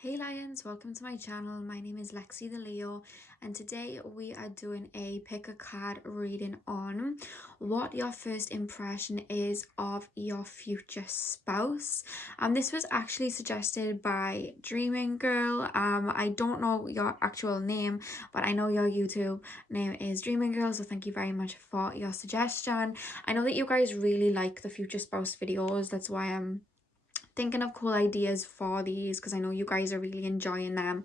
Hey Lions, welcome to my channel. My name is Lexi The Leo, and today we are doing a pick a card reading on what your first impression is of your future spouse. This was actually suggested by Dreaming Girl. I don't know your actual name, but I know your YouTube name is Dreaming Girl, so thank you very much for your suggestion. I know that you guys really like the future spouse videos, that's why I'm thinking of cool ideas for these because I know you guys are really enjoying them.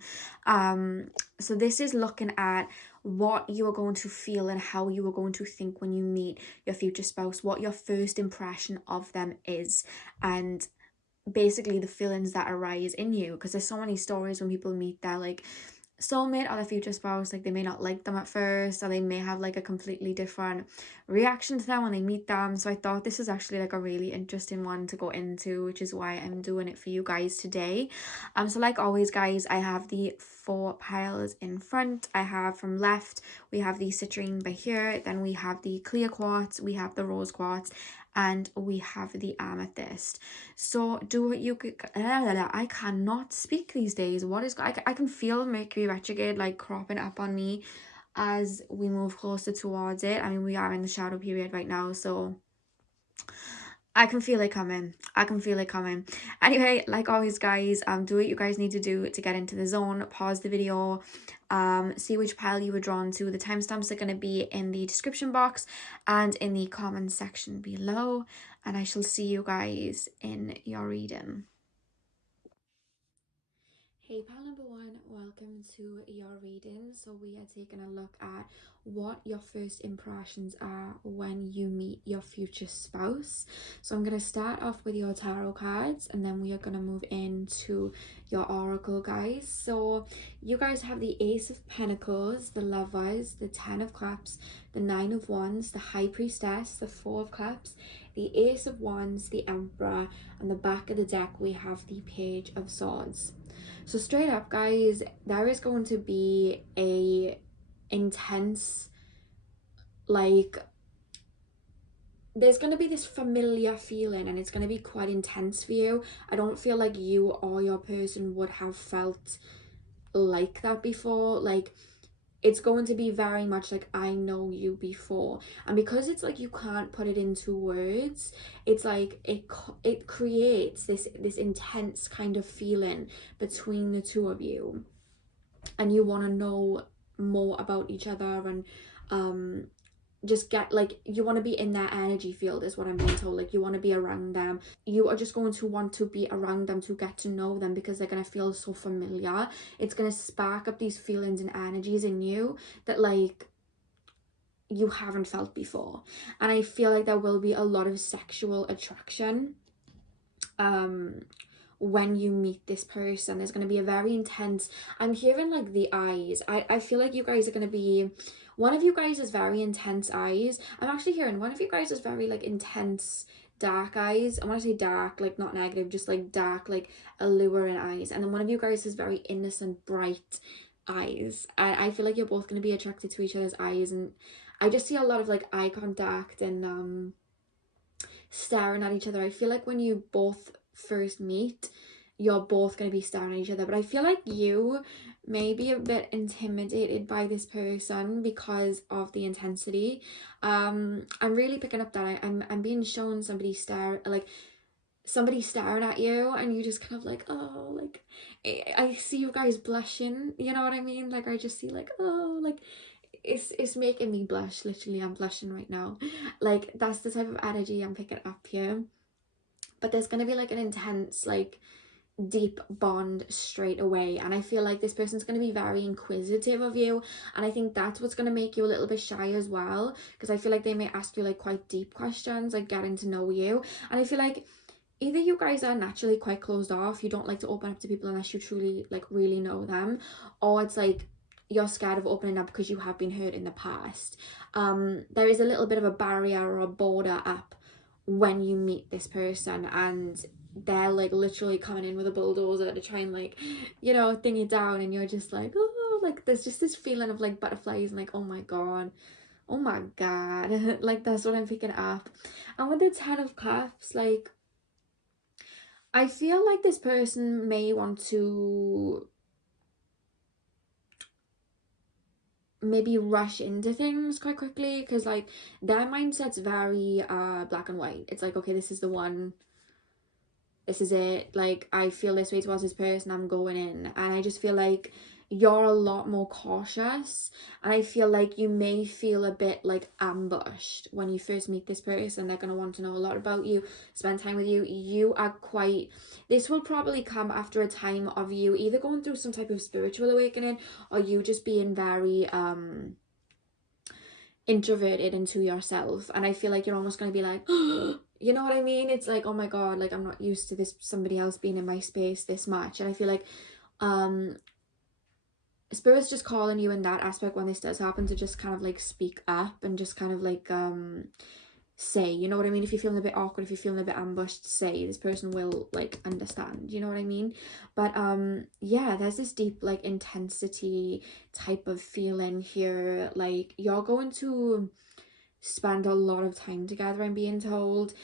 So this is looking at what you are going to feel and how you are going to think when you meet your future spouse, what your first impression of them is, and basically the feelings that arise in you, because there's so many stories when people meet their soulmate or their future spouse, like they may not like them at first, or they may have like a completely different reaction to them when they meet them. So I thought this is actually like a really interesting one to go into, which is why I'm doing it for you guys today. So like always guys, I have the 4 piles in front. I have from left, we have the citrine by here, then we have the clear quartz, we have the rose quartz, and we have the amethyst. So do what you could. I cannot speak these days. What is I can feel Mercury retrograde like cropping up on me as we move closer towards it. I mean, we are in the shadow period right now, so I can feel it coming. I can feel it coming. Anyway, like always, guys, do what you guys need to do to get into the zone. Pause the video, see which pile you were drawn to. The timestamps are going to be in the description box and in the comment section below. And I shall see you guys in your reading. Hey pal number 1, welcome to your reading. So we are taking a look at what your first impressions are when you meet your future spouse. So I'm going to start off with your tarot cards and then we are going to move into your oracle, guys. So you guys have the Ace of Pentacles, the Lovers, the 10 of Cups, the 9 of Wands, the High Priestess, the 4 of Cups, the Ace of Wands, the Emperor, and the back of the deck we have the Page of Swords. So straight up, guys, there is going to be a intense, like, there's going to be this familiar feeling and it's going to be quite intense for you. I don't feel like you or your person would have felt like that before. Like, it's going to be very much like I know you before, and because it's like you can't put it into words, it's like it creates this intense kind of feeling between the two of you, and you want to know more about each other, and just get like, you want to be in their energy field is what I'm being told. Like, you want to be around them. You are just going to want to be around them to get to know them because they're going to feel so familiar. It's going to spark up these feelings and energies in you that like you haven't felt before. And I feel like there will be a lot of sexual attraction when you meet this person. There's going to be a very intense, I'm hearing like the eyes. I feel like you guys are going to be, one of you guys has very intense eyes. I'm actually hearing one of you guys has very like intense dark eyes. I want to say dark, like not negative, just like dark, like alluring eyes. And then one of you guys has very innocent, bright eyes. I feel like you're both going to be attracted to each other's eyes, and I just see a lot of like eye contact and staring at each other. I feel like when you both first meet, you're both going to be staring at each other, but I feel like you may be a bit intimidated by this person because of the intensity. I'm really picking up that I'm being shown somebody somebody staring at you, and you just kind of like, oh, like I see you guys blushing, you know what I mean? Like, I just see like, oh, like it's making me blush. Literally, I'm blushing right now. Like, that's the type of energy I'm picking up here. But there's gonna be like an intense, like deep bond straight away, and I feel like this person's going to be very inquisitive of you, and I think that's what's going to make you a little bit shy as well, because I feel like they may ask you like quite deep questions, like getting to know you. And I feel like either you guys are naturally quite closed off, you don't like to open up to people unless you truly like really know them, or it's like you're scared of opening up because you have been hurt in the past. There is a little bit of a barrier or a border up when you meet this person, and they're like literally coming in with a bulldozer to try and like, you know, thing it down, and you're just like, oh, like there's just this feeling of like butterflies and like, oh my god, oh my god. Like, that's what I'm picking up. And with the 10 of Cups, like, I feel like this person may want to maybe rush into things quite quickly, because like their mindset's very black and white. It's like, okay, this is the one, this is it, like I feel this way towards this person, I'm going in. And I just feel like you're a lot more cautious, and I feel like you may feel a bit like ambushed when you first meet this person. They're going to want to know a lot about you, spend time with you. You are quite, this will probably come after a time of you either going through some type of spiritual awakening, or you just being very introverted into yourself. And I feel like you're almost going to be like, you know what I mean? It's like, oh my god, like I'm not used to this, somebody else being in my space this much. And I feel like spirit's just calling you in that aspect when this does happen to just kind of like speak up and just kind of like say, you know what I mean? If you're feeling a bit awkward, if you're feeling a bit ambushed, say, this person will like understand, you know what I mean? But yeah, there's this deep like intensity type of feeling here. Like you're going to spend a lot of time together, I'm being told.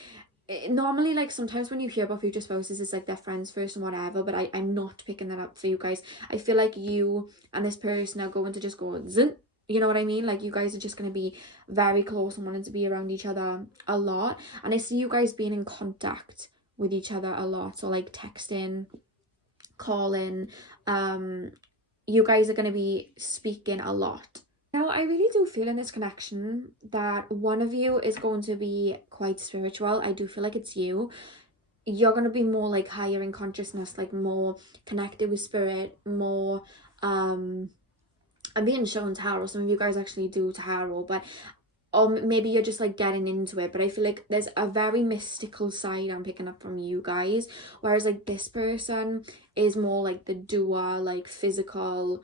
Normally, like sometimes when you hear about future spouses, it's like they're friends first and whatever, but I'm not picking that up for you guys. I feel like you and this person are going to just go zin, you know what I mean? Like you guys are just going to be very close and wanting to be around each other a lot. And I see you guys being in contact with each other a lot, so like texting, calling. You guys are going to be speaking a lot. Now, I really do feel in this connection that one of you is going to be quite spiritual. I do feel like it's you. You're going to be more like higher in consciousness, like more connected with spirit, more I'm being shown tarot. Some of you guys actually do tarot, but or maybe you're just like getting into it. But I feel like there's a very mystical side I'm picking up from you guys, whereas like this person is more like the doer, like physical,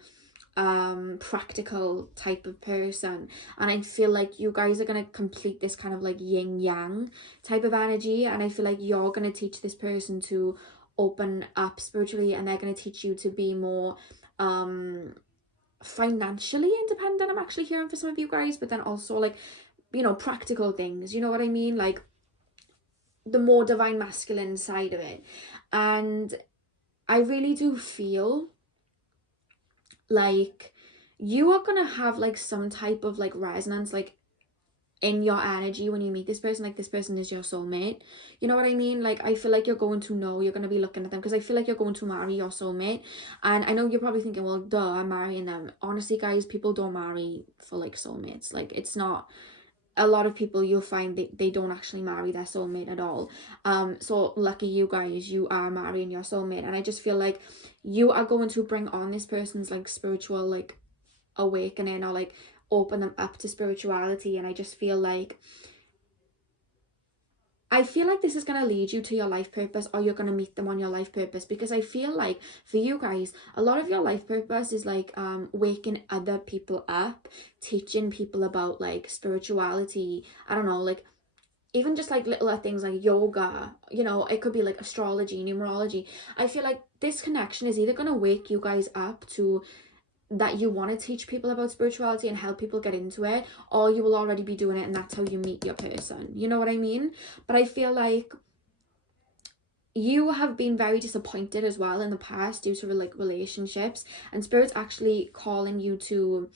practical type of person. And I feel like you guys are going to complete this kind of like yin yang type of energy, and I feel like you're going to teach this person to open up spiritually, and they're going to teach you to be more financially independent, I'm actually hearing for some of you guys. But then also like, you know, practical things, you know what I mean, like the more divine masculine side of it. And I really do feel like you are gonna have like some type of like resonance like in your energy when you meet this person. Like this person is your soulmate, you know what I mean? Like I feel like you're going to know, you're going to be looking at them, because I feel like you're going to marry your soulmate. And I know you're probably thinking, well, duh, I'm marrying them. Honestly guys, people don't marry for like soulmates. Like it's not, a lot of people you'll find they don't actually marry their soulmate at all. So lucky you guys, you are marrying your soulmate. And I just feel like you are going to bring on this person's like spiritual like awakening, or like open them up to spirituality. And I just feel like this is going to lead you to your life purpose, or you're going to meet them on your life purpose. Because I feel like for you guys, a lot of your life purpose is like waking other people up, teaching people about like spirituality. I don't know, like even just like little things like yoga, you know, it could be like astrology, numerology. I feel like this connection is either going to wake you guys up to that you want to teach people about spirituality and help people get into it, or you will already be doing it and that's how you meet your person, you know what I mean? But I feel like you have been very disappointed as well in the past due to like relationships, and spirit's actually calling you to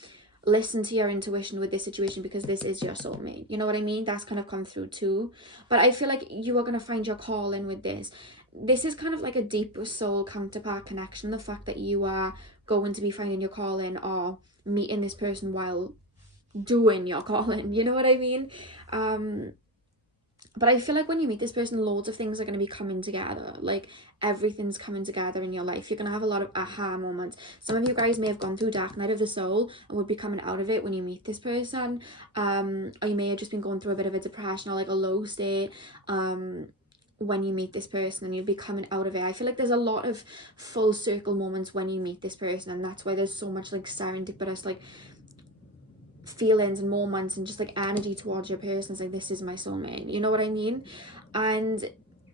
listen to your intuition with this situation, because this is your soulmate, you know what I mean? That's kind of come through too. But I feel like you are going to find your calling with this. This is kind of like a deep soul counterpart connection, the fact that you are going to be finding your calling or meeting this person while doing your calling, you know what I mean? But I feel like when you meet this person, loads of things are going to be coming together. Like everything's coming together in your life. You're going to have a lot of aha moments. Some of you guys may have gone through dark night of the soul and would be coming out of it when you meet this person. Or you may have just been going through a bit of a depression or like a low state when you meet this person, and you'll be coming out of it. I feel like there's a lot of full circle moments when you meet this person, and that's why there's so much like serendipitous like feelings and moments and just like energy towards your person. It's like, this is my soulmate, you know what I mean? And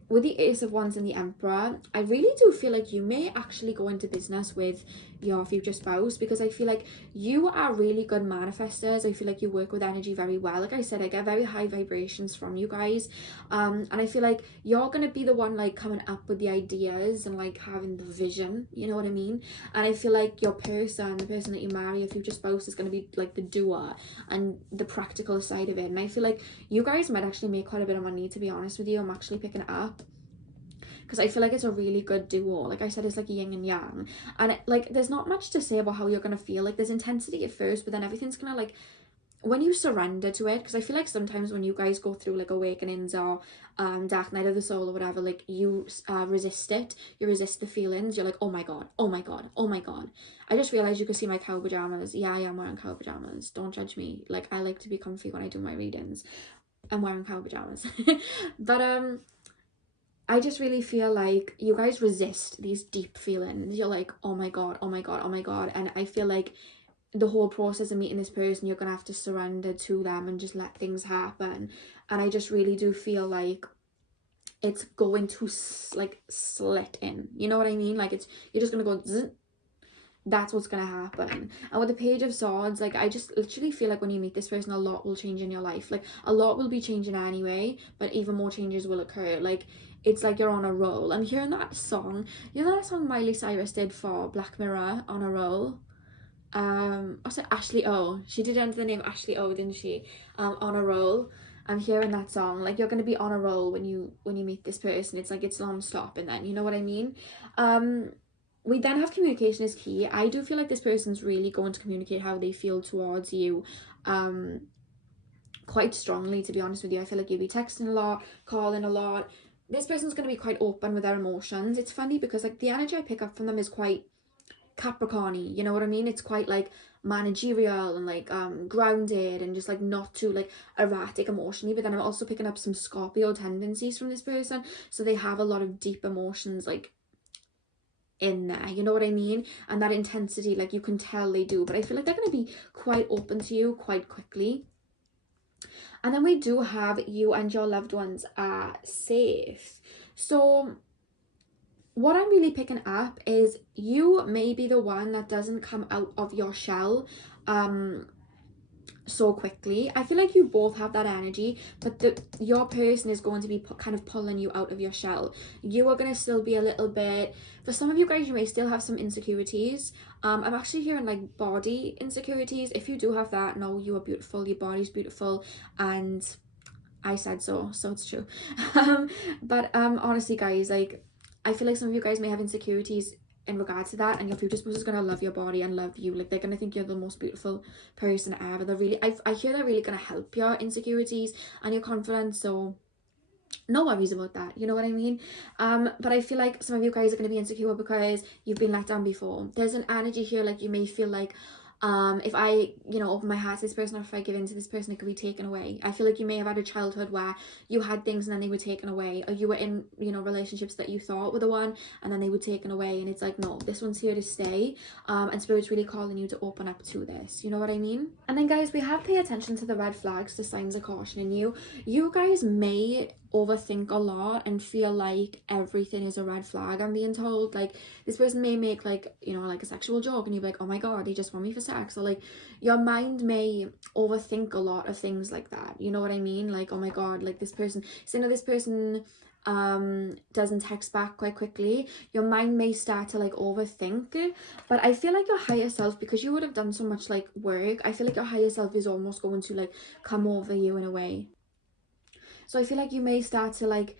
with the Ace of Wands and the Emperor, I really do feel like you may actually go into business with your future spouse, because I feel like you are really good manifestors. I feel like you work with energy very well. Like I said, I get very high vibrations from you guys, and I feel like you're gonna be the one like coming up with the ideas and like having the vision, you know what I mean? And I feel like your person, the person that you marry, your future spouse, is gonna be like the doer and the practical side of it. And I feel like you guys might actually make quite a bit of money, to be honest with you. I'm actually picking it up, because I feel like it's a really good duo. Like I said, it's like yin and yang, and like there's not much to say about how you're gonna feel. Like there's intensity at first, but then everything's gonna like, when you surrender to it, because I feel like sometimes when you guys go through like awakenings or dark night of the soul or whatever, like you resist it, you resist the feelings, you're like, oh my god, oh my god, oh my god. I just realized you could see my cow pajamas. Yeah, I am wearing cow pajamas, don't judge me. Like I like to be comfy when I do my readings. I'm wearing cow pajamas. But I just really feel like you guys resist these deep feelings. You're like, oh my god, oh my god, oh my god. And I feel like the whole process of meeting this person, you're gonna have to surrender to them and just let things happen. And I just really do feel like it's going to like slit in, you know what I mean? Like you're just gonna go zzz. That's what's gonna happen. And with the Page of Swords, like I just literally feel like when you meet this person, a lot will change in your life. Like a lot will be changing anyway, but even more changes will occur. Like it's like you're on a roll. I'm hearing that song, you know that song Miley Cyrus did for Black Mirror, On a Roll? Also Ashley O, she did it under the name Ashley O, didn't she? On a Roll. I'm hearing that song. Like you're gonna be on a roll when you meet this person. It's like it's non-stop, and then you know what I mean. We then have communication is key. I do feel like this person's really going to communicate how they feel towards you quite strongly, to be honest with you. I feel like you'll be texting a lot, calling a lot. This person's going to be quite open with their emotions. It's funny because like the energy I pick up from them is quite Capricorn-y, you know what I mean? It's quite like managerial and like grounded and just like not too like erratic emotionally. But then I'm also picking up some Scorpio tendencies from this person, so they have a lot of deep emotions like in there, you know what I mean? And that intensity, like you can tell they do, but I feel like they're going to be quite open to you quite quickly. And then we do have you and your loved ones are safe. So what I'm really picking up is you may be the one that doesn't come out of your shell so quickly. I feel like you both have that energy, but your person is going to be kind of pulling you out of your shell. You are going to still be a little bit, for some of you guys, you may still have some insecurities. I'm actually hearing like body insecurities. If you do have that, no, you are beautiful, your body's beautiful, and I said so it's true. But honestly guys, like I feel like some of you guys may have insecurities in regards to that, and your future spouse is gonna love your body and love you. Like they're gonna think you're the most beautiful person ever. They're really, I hear they're really gonna help your insecurities and your confidence, so no worries about that, you know what I mean? But I feel like some of you guys are going to be insecure because you've been let down before. There's an energy here, like you may feel like if I, you know, open my heart to this person, or if I give in to this person, it could be taken away. I feel like you may have had a childhood where you had things and then they were taken away, or you were in, you know, relationships that you thought were the one and then they were taken away, and it's like, no, this one's here to stay. And Spirit's really calling you to open up to this, you know what I mean? And then guys, we have pay attention to the red flags, the signs of caution in you. You guys may overthink a lot and feel like everything is a red flag. I'm being told, like this person may make like, you know, like a sexual joke and you're like, oh my god, they just want me for sex, or like your mind may overthink a lot of things like that, you know what I mean? Like, oh my god, like this person, so you know, this person doesn't text back quite quickly, your mind may start to like overthink. But I feel like your higher self, because you would have done so much like work, I feel like your higher self is almost going to like come over you in a way. So I feel like you may start to like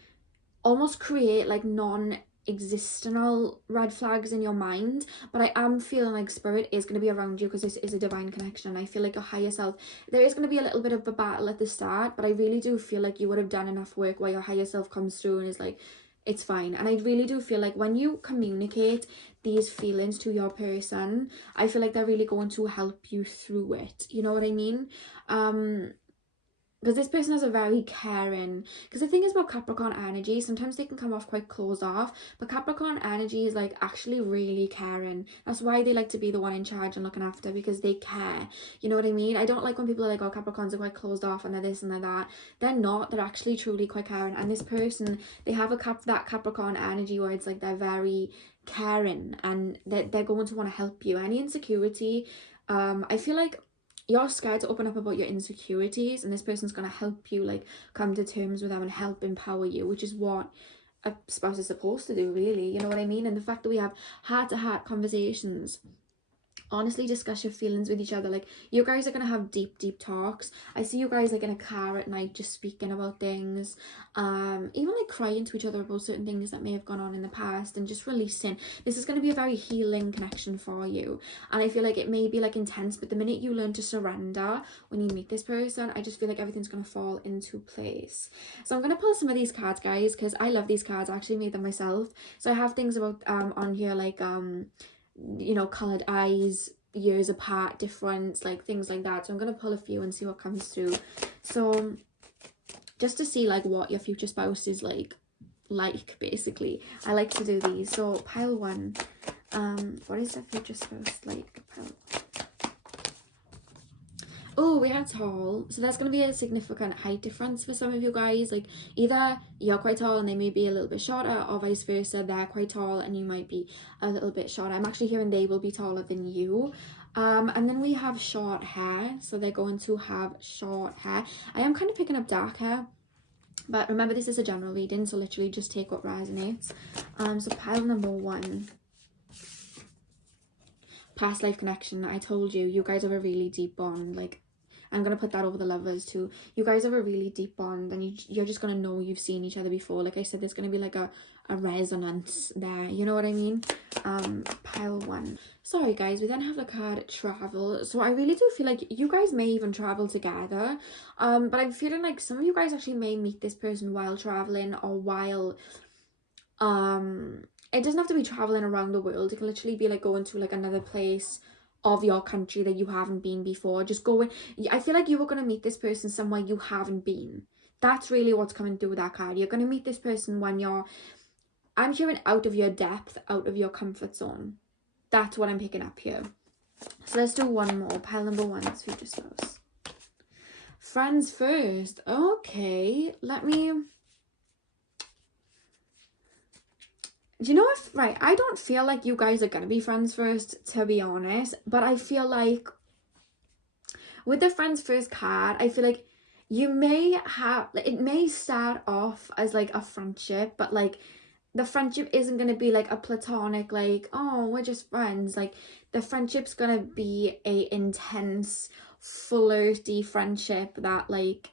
almost create like non-existential red flags in your mind, but I am feeling like Spirit is going to be around you because this is a divine connection. And I feel like your higher self, there is going to be a little bit of a battle at the start, but I really do feel like you would have done enough work where your higher self comes through and is like, it's fine. And I really do feel like when you communicate these feelings to your person, I feel like they're really going to help you through it, you know what I mean? because this person has a very caring, because the thing is about Capricorn energy, sometimes they can come off quite closed off, but Capricorn energy is like actually really caring. That's why they like to be the one in charge and looking after, because they care. You know what I mean? I don't like when people are like, oh, Capricorns are quite closed off and they're this and they're that. They're not. They're actually truly quite caring. And this person, they have that Capricorn energy where it's like they're very caring and they're going to want to help you. Any insecurity, I feel like you're scared to open up about your insecurities, and this person's going to help you like come to terms with them and help empower you, which is what a spouse is supposed to do, really. You know what I mean? And the fact that we have heart-to-heart conversations, honestly discuss your feelings with each other, like you guys are gonna have deep talks. I see you guys like in a car at night just speaking about things, even like crying to each other about certain things that may have gone on in the past and just releasing. This is going to be a very healing connection for you, and I feel like it may be like intense, but the minute you learn to surrender when you meet this person, I just feel like everything's going to fall into place. So I'm going to pull some of these cards, guys, because I love these cards. I actually made them myself. So I have things about on here like you know, colored eyes, years apart difference, like things like that. So I'm gonna pull a few and see what comes through, so just to see like what your future spouse is like basically. I like to do these. So pile one, what is their future spouse like? Oh, we had tall. So there's going to be a significant height difference for some of you guys. Like either you're quite tall and they may be a little bit shorter, or vice versa, they're quite tall and you might be a little bit shorter. I'm actually hearing they will be taller than you. And then we have short hair. So they're going to have short hair. I am kind of picking up dark hair, but remember this is a general reading, so literally just take what resonates. So pile number one. Past life connection. I told you, you guys have a really deep bond. Like, I'm going to put that over the lovers too. You guys have a really deep bond, and you're just going to know you've seen each other before. Like I said, there's going to be like a resonance there. You know what I mean? Pile one. Sorry, guys. We then have the card travel. So I really do feel like you guys may even travel together. But I'm feeling like some of you guys actually may meet this person while traveling, or while... It doesn't have to be traveling around the world. It can literally be like going to like another place of your country that you haven't been before. Just going. I feel like you were going to meet this person somewhere you haven't been. That's really what's coming through with that card. You're going to meet this person when you're, I'm hearing, out of your depth, out of your comfort zone. That's what I'm picking up here. So let's do one more. Pile number one. Let's future spouse. Friends first. Okay. Let me... Do you know if... Right, I don't feel like you guys are going to be friends first, to be honest. But I feel like with the friends first card, I feel like you may have... It may start off as like a friendship, but like the friendship isn't going to be like a platonic, like, oh, we're just friends. Like the friendship's going to be a intense, flirty friendship that like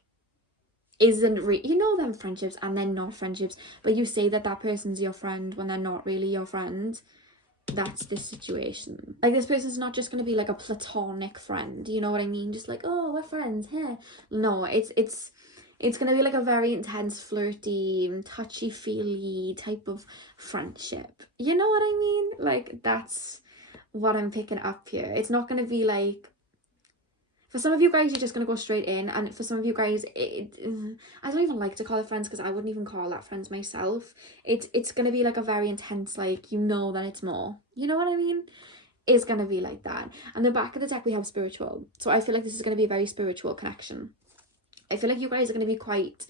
isn't you know them friendships and they're not friendships, but you say that that person's your friend when they're not really your friend. That's this situation. Like this person's not just going to be like a platonic friend, you know what I mean? Just like, oh, we're friends, huh? No, it's going to be like a very intense, flirty, touchy-feely type of friendship. You know what I mean? Like that's what I'm picking up here. It's not going to be like... For some of you guys, you're just going to go straight in. And for some of you guys, I don't even like to call it friends, because I wouldn't even call that friends myself. It's going to be like a very intense, like, you know that it's more. You know what I mean? It's going to be like that. And the back of the deck, we have spiritual. So I feel like this is going to be a very spiritual connection. I feel like you guys are going to be quite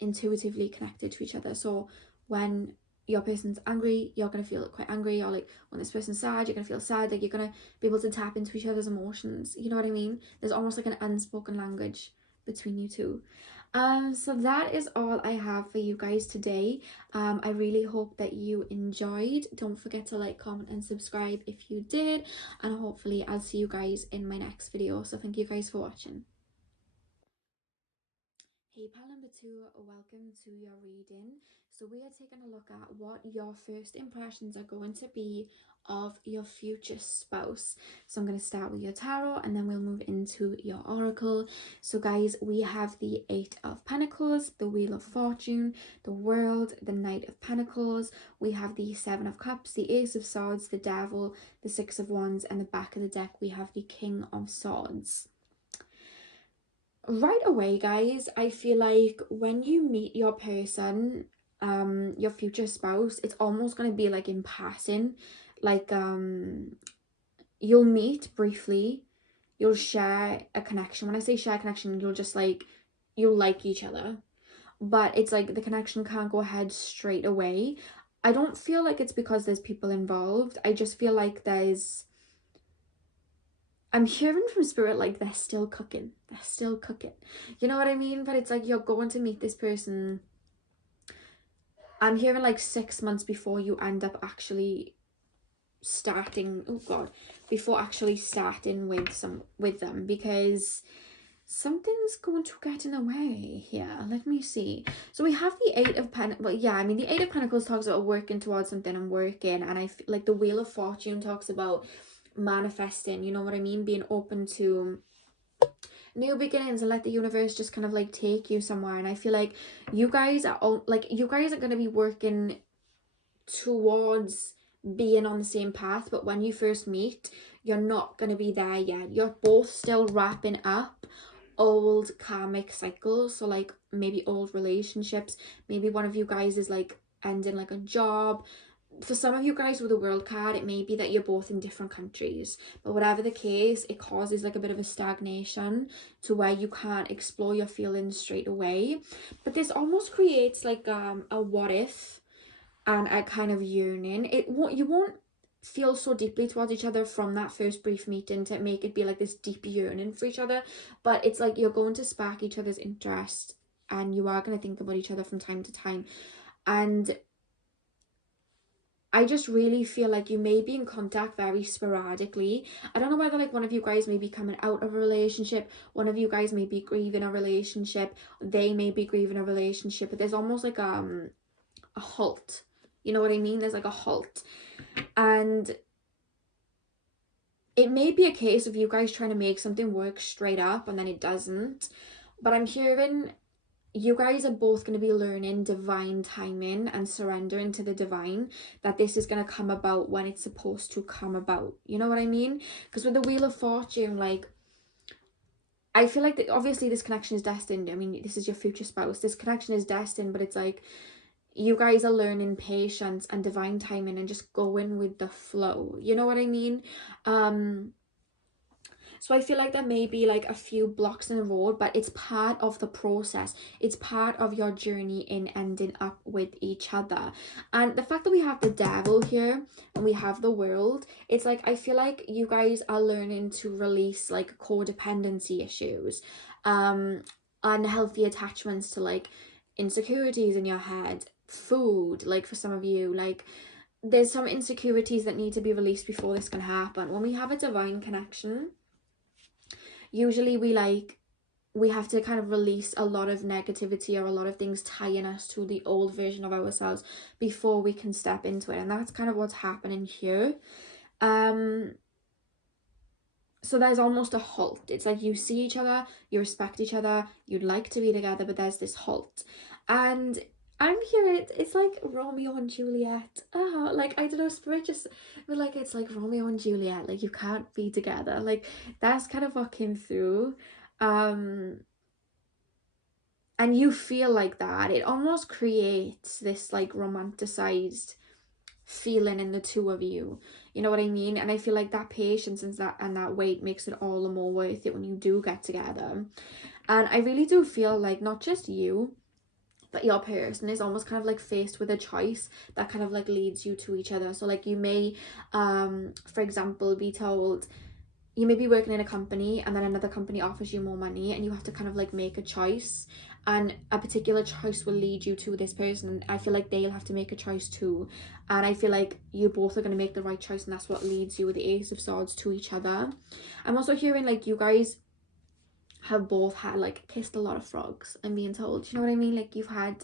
intuitively connected to each other. So when your person's angry, you're going to feel quite angry, or like when this person's sad, you're going to feel sad. Like you're going to be able to tap into each other's emotions. You know what I mean? There's almost like an unspoken language between you two. So that is all I have for you guys today. I really hope that you enjoyed. Don't forget to like, comment and subscribe if you did, and hopefully I'll see you guys in my next video. So thank you guys for watching. Hey pal number two, welcome to your reading. So we are taking a look at what your first impressions are going to be of your future spouse. So I'm going to start with your tarot and then we'll move into your oracle. So guys, we have the Eight of Pentacles, the Wheel of Fortune, the World, the Knight of Pentacles. We have the Seven of Cups, the Ace of Swords, the Devil, the Six of Wands, and the back of the deck we have the King of Swords. So guys, we have the Eight of Pentacles, the Wheel of Fortune, the World, the Knight of Pentacles. We have the Seven of Cups, the Ace of Swords, the Devil, the Six of Wands, and the back of the deck we have the King of Swords. right away, guys, I feel like when you meet your person, your future spouse, it's almost going to be like in passing. Like, you'll meet briefly, you'll share a connection. When I say share connection, you'll just like, you'll like each other. But it's like the connection can't go ahead straight away. I don't feel like it's because there's people involved. I just feel like I'm hearing from spirit like they're still cooking. They're still cooking. You know what I mean? But it's like you're going to meet this person. I'm hearing like 6 months before you end up actually starting, oh god, before actually starting with them, because something's going to get in the way here. Let me see. So we have the Eight of Pentacles. Well, yeah, I mean, the Eight of Pentacles talks about working towards something and working. And I feel like the Wheel of Fortune talks about manifesting. You know what I mean? Being open to new beginnings and let the universe just kind of like take you somewhere. And I feel like you guys are all like, you guys are going to be working towards being on the same path, but when you first meet, you're not going to be there yet. You're both still wrapping up old karmic cycles. So like maybe old relationships, maybe one of you guys is like ending like a job. For some of you guys with a world card, it may be that you're both in different countries, but whatever the case, it causes like a bit of a stagnation to where you can't explore your feelings straight away. But this almost creates like a what if and a kind of yearning. You won't feel so deeply towards each other from that first brief meeting to make it be like this deep yearning for each other, but it's like you're going to spark each other's interest and you are going to think about each other from time to time. And I just really feel like you may be in contact very sporadically. I don't know whether like one of you guys may be coming out of a relationship, one of you guys may be grieving a relationship, they may be grieving a relationship, but there's almost like a halt. You know what I mean? There's like a halt. And it may be a case of you guys trying to make something work straight up and then it doesn't. But I'm hearing you guys are both going to be learning divine timing and surrendering to the divine, that this is going to come about when it's supposed to come about. You know what I mean? Because with the Wheel of Fortune, like, I feel like that obviously this connection is destined. I mean, this is your future spouse. This connection is destined, but it's like you guys are learning patience and divine timing and just going with the flow. You know what I mean? So I feel like there may be like a few blocks in the road, but it's part of the process. It's part of your journey in ending up with each other. And the fact that we have the Devil here and we have the World, it's like I feel like you guys are learning to release like codependency issues, unhealthy attachments to like insecurities in your head, food, like for some of you, like there's some insecurities that need to be released before this can happen. When we have a divine connection, usually we have to kind of release a lot of negativity or a lot of things tying us to the old version of ourselves before we can step into it, and that's kind of what's happening here. So there's almost a halt. It's like you see each other, you respect each other, you'd like to be together, but there's this halt. And I'm here, it's like Romeo and Juliet. Like, I don't know, spirit just, but like, it's like Romeo and Juliet, like, you can't be together. Like, that's kind of what came through. And you feel like that. It almost creates this, like, romanticized feeling in the two of you. You know what I mean? And I feel like that patience and that wait makes it all the more worth it when you do get together. And I really do feel like not just you, but your person is almost kind of like faced with a choice that kind of like leads you to each other. So like you may for example be told, you may be working in a company and then another company offers you more money and you have to kind of like make a choice, and a particular choice will lead you to this person, and I feel like they'll have to make a choice too, and I feel like you both are going to make the right choice, and that's what leads you with the Ace of Swords to each other. I'm also hearing like you guys have both had like kissed a lot of frogs, I'm being told. You know what I mean? Like you've had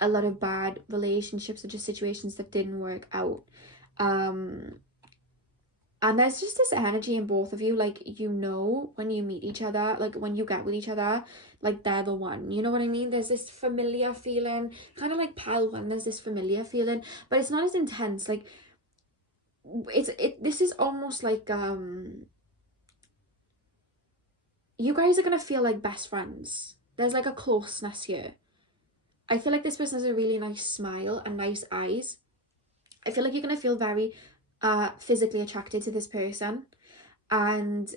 a lot of bad relationships or just situations that didn't work out. And there's just this energy in both of you, like, you know, when you meet each other, like when you get with each other, like they're the one. You know what I mean? There's this familiar feeling, kind of like pile one, there's this familiar feeling, but it's not as intense. Like this is almost like you guys are going to feel like best friends. There's like a closeness here. I feel like this person has a really nice smile and nice eyes. I feel like you're going to feel very physically attracted to this person, and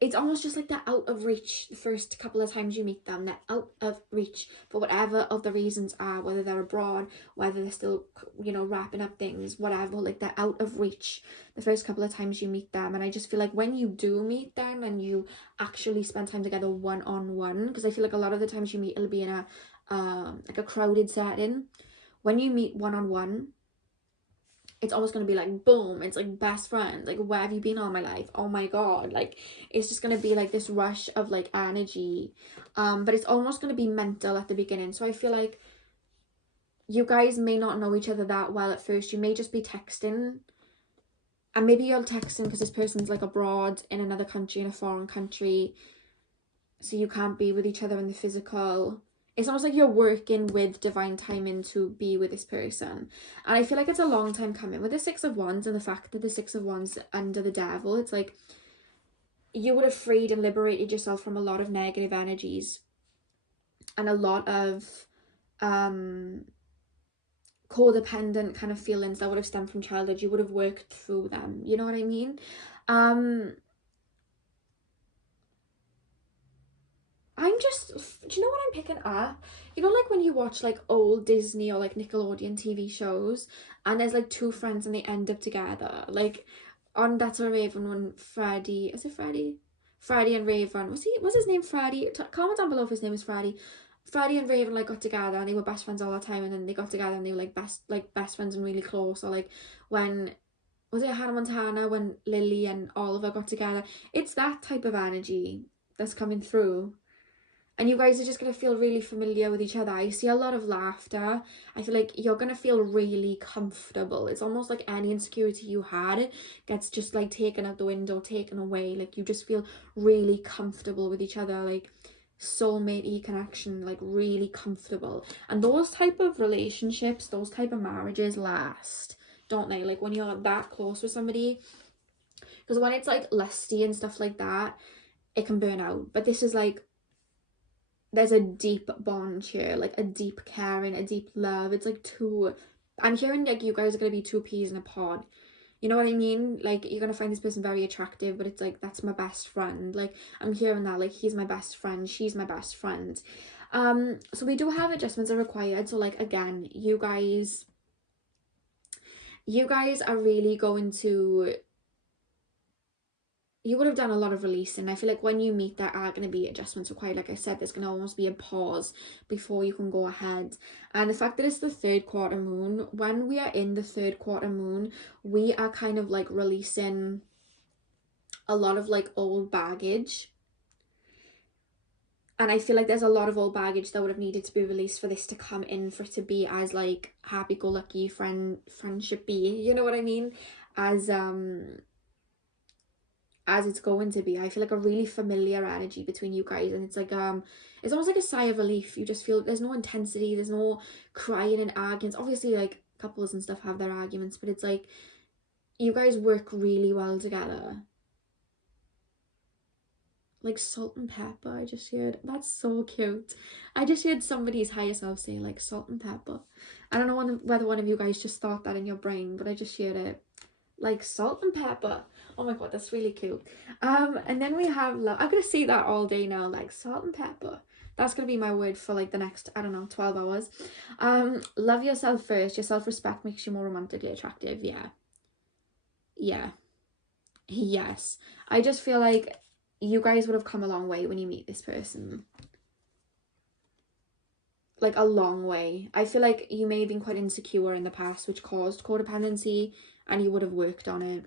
it's almost just like they're out of reach the first couple of times you meet them. They're out of reach for whatever of the reasons are, whether they're abroad, whether they're still, you know, wrapping up things, whatever. Like, they're out of reach the first couple of times you meet them. And I just feel like when you do meet them and you actually spend time together one-on-one, because I feel like a lot of the times you meet, it'll be in a like a crowded setting. When you meet one-on-one, it's almost going to be like, boom, it's like best friends. Like, where have you been all my life? Oh my god. Like, it's just going to be like this rush of like energy. But it's almost going to be mental at the beginning. So I feel like you guys may not know each other that well at first. You may just be texting, and maybe you're texting because this person's like abroad in another country, in a foreign country, so you can't be with each other in the physical. It's almost like you're working with divine timing to be with this person. And I feel like it's a long time coming. With the Six of Wands and the fact that the Six of Wands under the Devil, it's like you would have freed and liberated yourself from a lot of negative energies and a lot of codependent kind of feelings that would have stemmed from childhood. You would have worked through them. You know what I mean? I'm just, do you know what I'm picking up? You know, like when you watch like old Disney or like Nickelodeon TV shows, and there's like two friends and they end up together. Like on That's a Raven, when Freddie, is it Freddie? Freddie and Raven, was his name Freddie? Comment down below if his name is Freddie. Freddie and Raven like got together and they were best friends all the time, and then they got together and they were like best friends and really close. Or like when, was it Hannah Montana, when Lily and Oliver got together? It's that type of energy that's coming through. And you guys are just going to feel really familiar with each other. I see a lot of laughter. I feel like you're going to feel really comfortable. It's almost like any insecurity you had gets just like taken out the window, taken away. Like, you just feel really comfortable with each other. Like, soulmate-y connection, like really comfortable. And those type of relationships, those type of marriages last, don't they? Like, when you're that close with somebody. Because when it's like lusty and stuff like that, it can burn out. But this is like, there's a deep bond here, like a deep caring, a deep love. It's like two, I'm hearing like you guys are going to be two peas in a pod. You know what I mean? Like, you're going to find this person very attractive, but it's like, that's my best friend. Like, I'm hearing that, like, he's my best friend, she's my best friend. So we do have adjustments are required. So like, again, you guys are really going to, you would have done a lot of releasing. I feel like when you meet, there are going to be adjustments required. Like I said, there's going to almost be a pause before you can go ahead. And the fact that it's the third quarter moon, when we are in the third quarter moon, we are kind of like releasing a lot of like old baggage. And I feel like there's a lot of old baggage that would have needed to be released for this to come in, for it to be as like happy-go-lucky friendship-y, you know what I mean? As it's going to be. I feel like a really familiar energy between you guys, and it's like it's almost like a sigh of relief. You just feel there's no intensity, there's no crying and arguments. Obviously, like, couples and stuff have their arguments, but it's like you guys work really well together. Like salt and pepper, I just heard. That's so cute. I just heard somebody's higher self say like salt and pepper. I don't know whether one of you guys just thought that in your brain, but I just heard it. Like salt and pepper. Oh my god, that's really cute. And then we have love. I'm gonna say that all day now, like salt and pepper. That's gonna be my word for like the next, I don't know, 12 hours. Love yourself first. Your self-respect makes you more romantically attractive. Yeah. Yes. I just feel like you guys would have come a long way when you meet this person. Like, a long way. I feel like you may have been quite insecure in the past, which caused codependency, and you would have worked on it.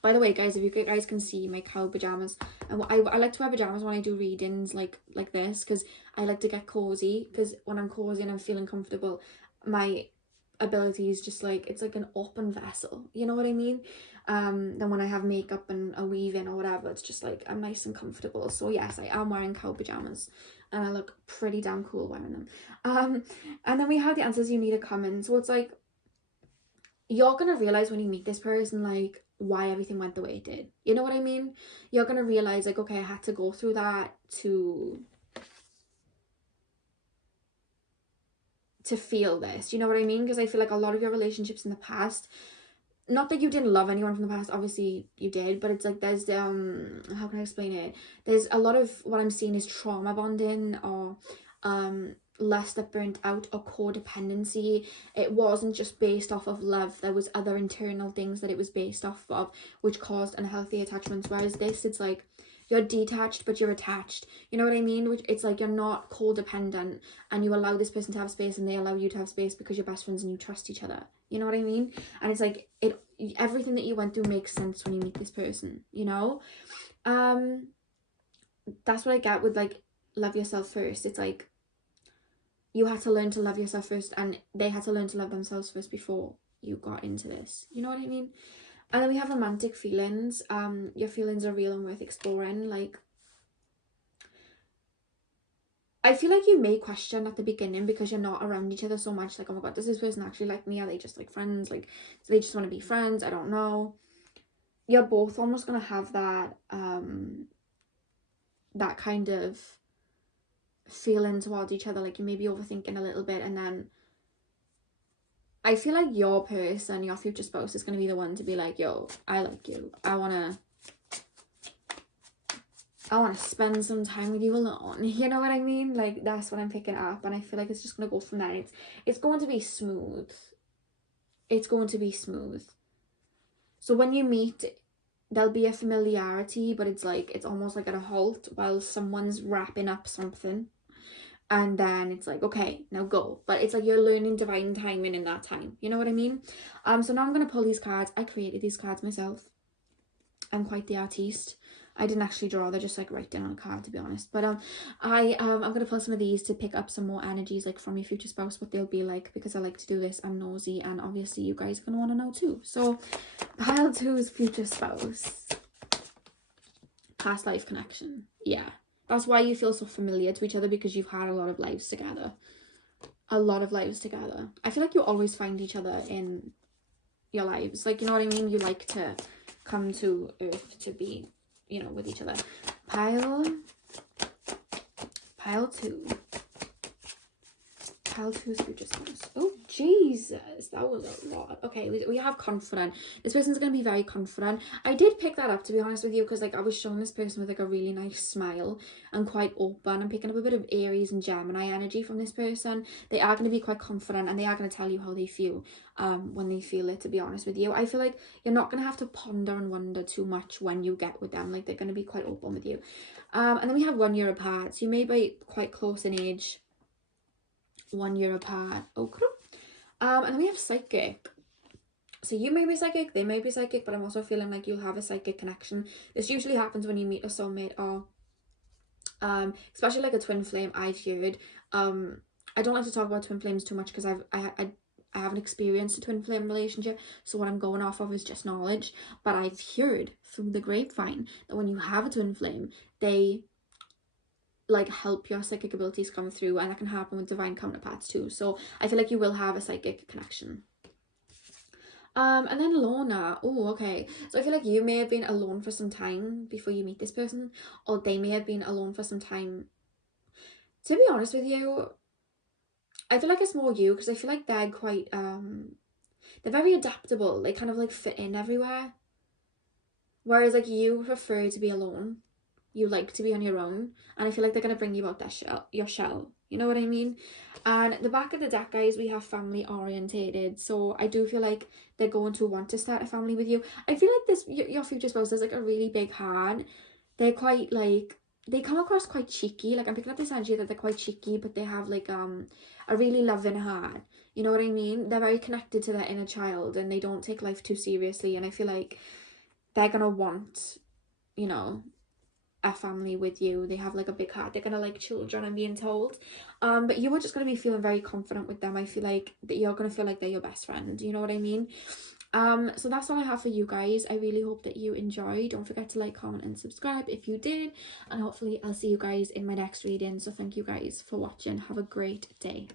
By the way, guys, if you guys can see my cow pajamas, and I like to wear pajamas when I do readings like this, because I like to get cozy, because when I'm cozy and I'm feeling comfortable, my ability is just like, it's like an open vessel, you know what I mean? Then when I have makeup and a weave in or whatever, it's just like I'm nice and comfortable. So yes, I am wearing cow pajamas, and I look pretty damn cool wearing them. And then we have the answers you need to come in. So it's like, you're gonna realize when you meet this person, like, why everything went the way it did. You know what I mean? You're gonna realize like, okay, I had to go through that to feel this. You know what I mean? Because I feel like a lot of your relationships in the past, not that you didn't love anyone from the past, obviously you did, but it's like there's how can I explain it? There's a lot of what I'm seeing is trauma bonding, or lust that burnt out, or codependency. It wasn't just based off of love, there was other internal things that it was based off of, which caused unhealthy attachments. Whereas this, it's like you're detached but you're attached. You know what I mean? Which, it's like you're not codependent, and you allow this person to have space and they allow you to have space because you're best friends and you trust each other. You know what I mean? And it's like everything that you went through makes sense when you meet this person, you know? That's what I get with like love yourself first. It's like you had to learn to love yourself first, and they had to learn to love themselves first before you got into this. You know what I mean? And then we have romantic feelings. Your feelings are real and worth exploring. Like, I feel like you may question at the beginning because you're not around each other so much. Like, oh my god, does this person actually like me? Are they just like friends? Like, do they just want to be friends? I don't know. You're both almost gonna have that that kind of feeling towards each other. Like, you may be overthinking a little bit, and then I feel like your person, your future spouse, is gonna be the one to be like, yo, I like you. I wanna spend some time with you alone. You know what I mean? Like, that's what I'm picking up, and I feel like it's just gonna go from there. It's going to be smooth. It's going to be smooth. So when you meet, there'll be a familiarity, but it's like, it's almost like at a halt while someone's wrapping up something, and then it's like, okay, now go. But it's like you're learning divine timing in that time. You know what I mean? So now I'm gonna pull these cards. I created these cards myself. I'm quite the artiste. I didn't actually draw, they're just like written on a card, to be honest. But I'm gonna pull some of these to pick up some more energies, like from your future spouse, what they'll be like, because I like to do this. I'm nosy, and obviously you guys are gonna want to know too. So pile 2's future spouse, past life connection. Yeah, that's why you feel so familiar to each other, because you've had a lot of lives together. A lot of lives together. I feel like you always find each other in your lives. Like, you know what I mean? You like to come to Earth to be, you know, with each other. Pile 2. Pile 2's future spouse. Oh, Jesus, that was a lot. Okay, we have confident. This person's going to be very confident. I did pick that up, to be honest with you, because like I was showing this person with like a really nice smile and quite open. I'm picking up a bit of Aries and Gemini energy from this person. They are going to be quite confident, and they are going to tell you how they feel when they feel it, to be honest with you. I feel like you're not going to have to ponder and wonder too much when you get with them. Like, they're going to be quite open with you. And then we have 1 year apart. So you may be quite close in age. 1 year apart. Okay. And then we have psychic. So you may be psychic, they may be psychic, but I'm also feeling like you'll have a psychic connection. This usually happens when you meet a soulmate, or especially like a twin flame. I've heard. I don't like to talk about twin flames too much, because I haven't experienced a twin flame relationship, so what I'm going off of is just knowledge. But I've heard through the grapevine that when you have a twin flame, they like help your psychic abilities come through, and that can happen with divine counterparts too. So I feel like you will have a psychic connection. And then loner. Oh, okay. So I feel like you may have been alone for some time before you meet this person, or they may have been alone for some time. To be honest with you, I feel like it's more you, because I feel like they're quite they're very adaptable. They kind of like fit in everywhere, whereas like you prefer to be alone. You like to be on your own, and I feel like they're going to bring you out your shell. You know what I mean? And at the back of the deck, guys, we have family orientated. So I do feel like they're going to want to start a family with you. I feel like your future spouse is like a really big heart. They're quite like, they come across quite cheeky. Like, I'm picking up this energy that they're quite cheeky, but they have like a really loving heart. You know what I mean? They're very connected to their inner child, and they don't take life too seriously. And I feel like they're gonna want, you know, a family with you. They have like a big heart. They're gonna like children, I'm being told. But you are just gonna be feeling very confident with them. I feel like that you're gonna feel like they're your best friend. You know what I mean? So that's all I have for you guys. I really hope that you enjoyed. Don't forget to like, comment, and subscribe if you did, and hopefully I'll see you guys in my next reading. So thank you guys for watching. Have a great day.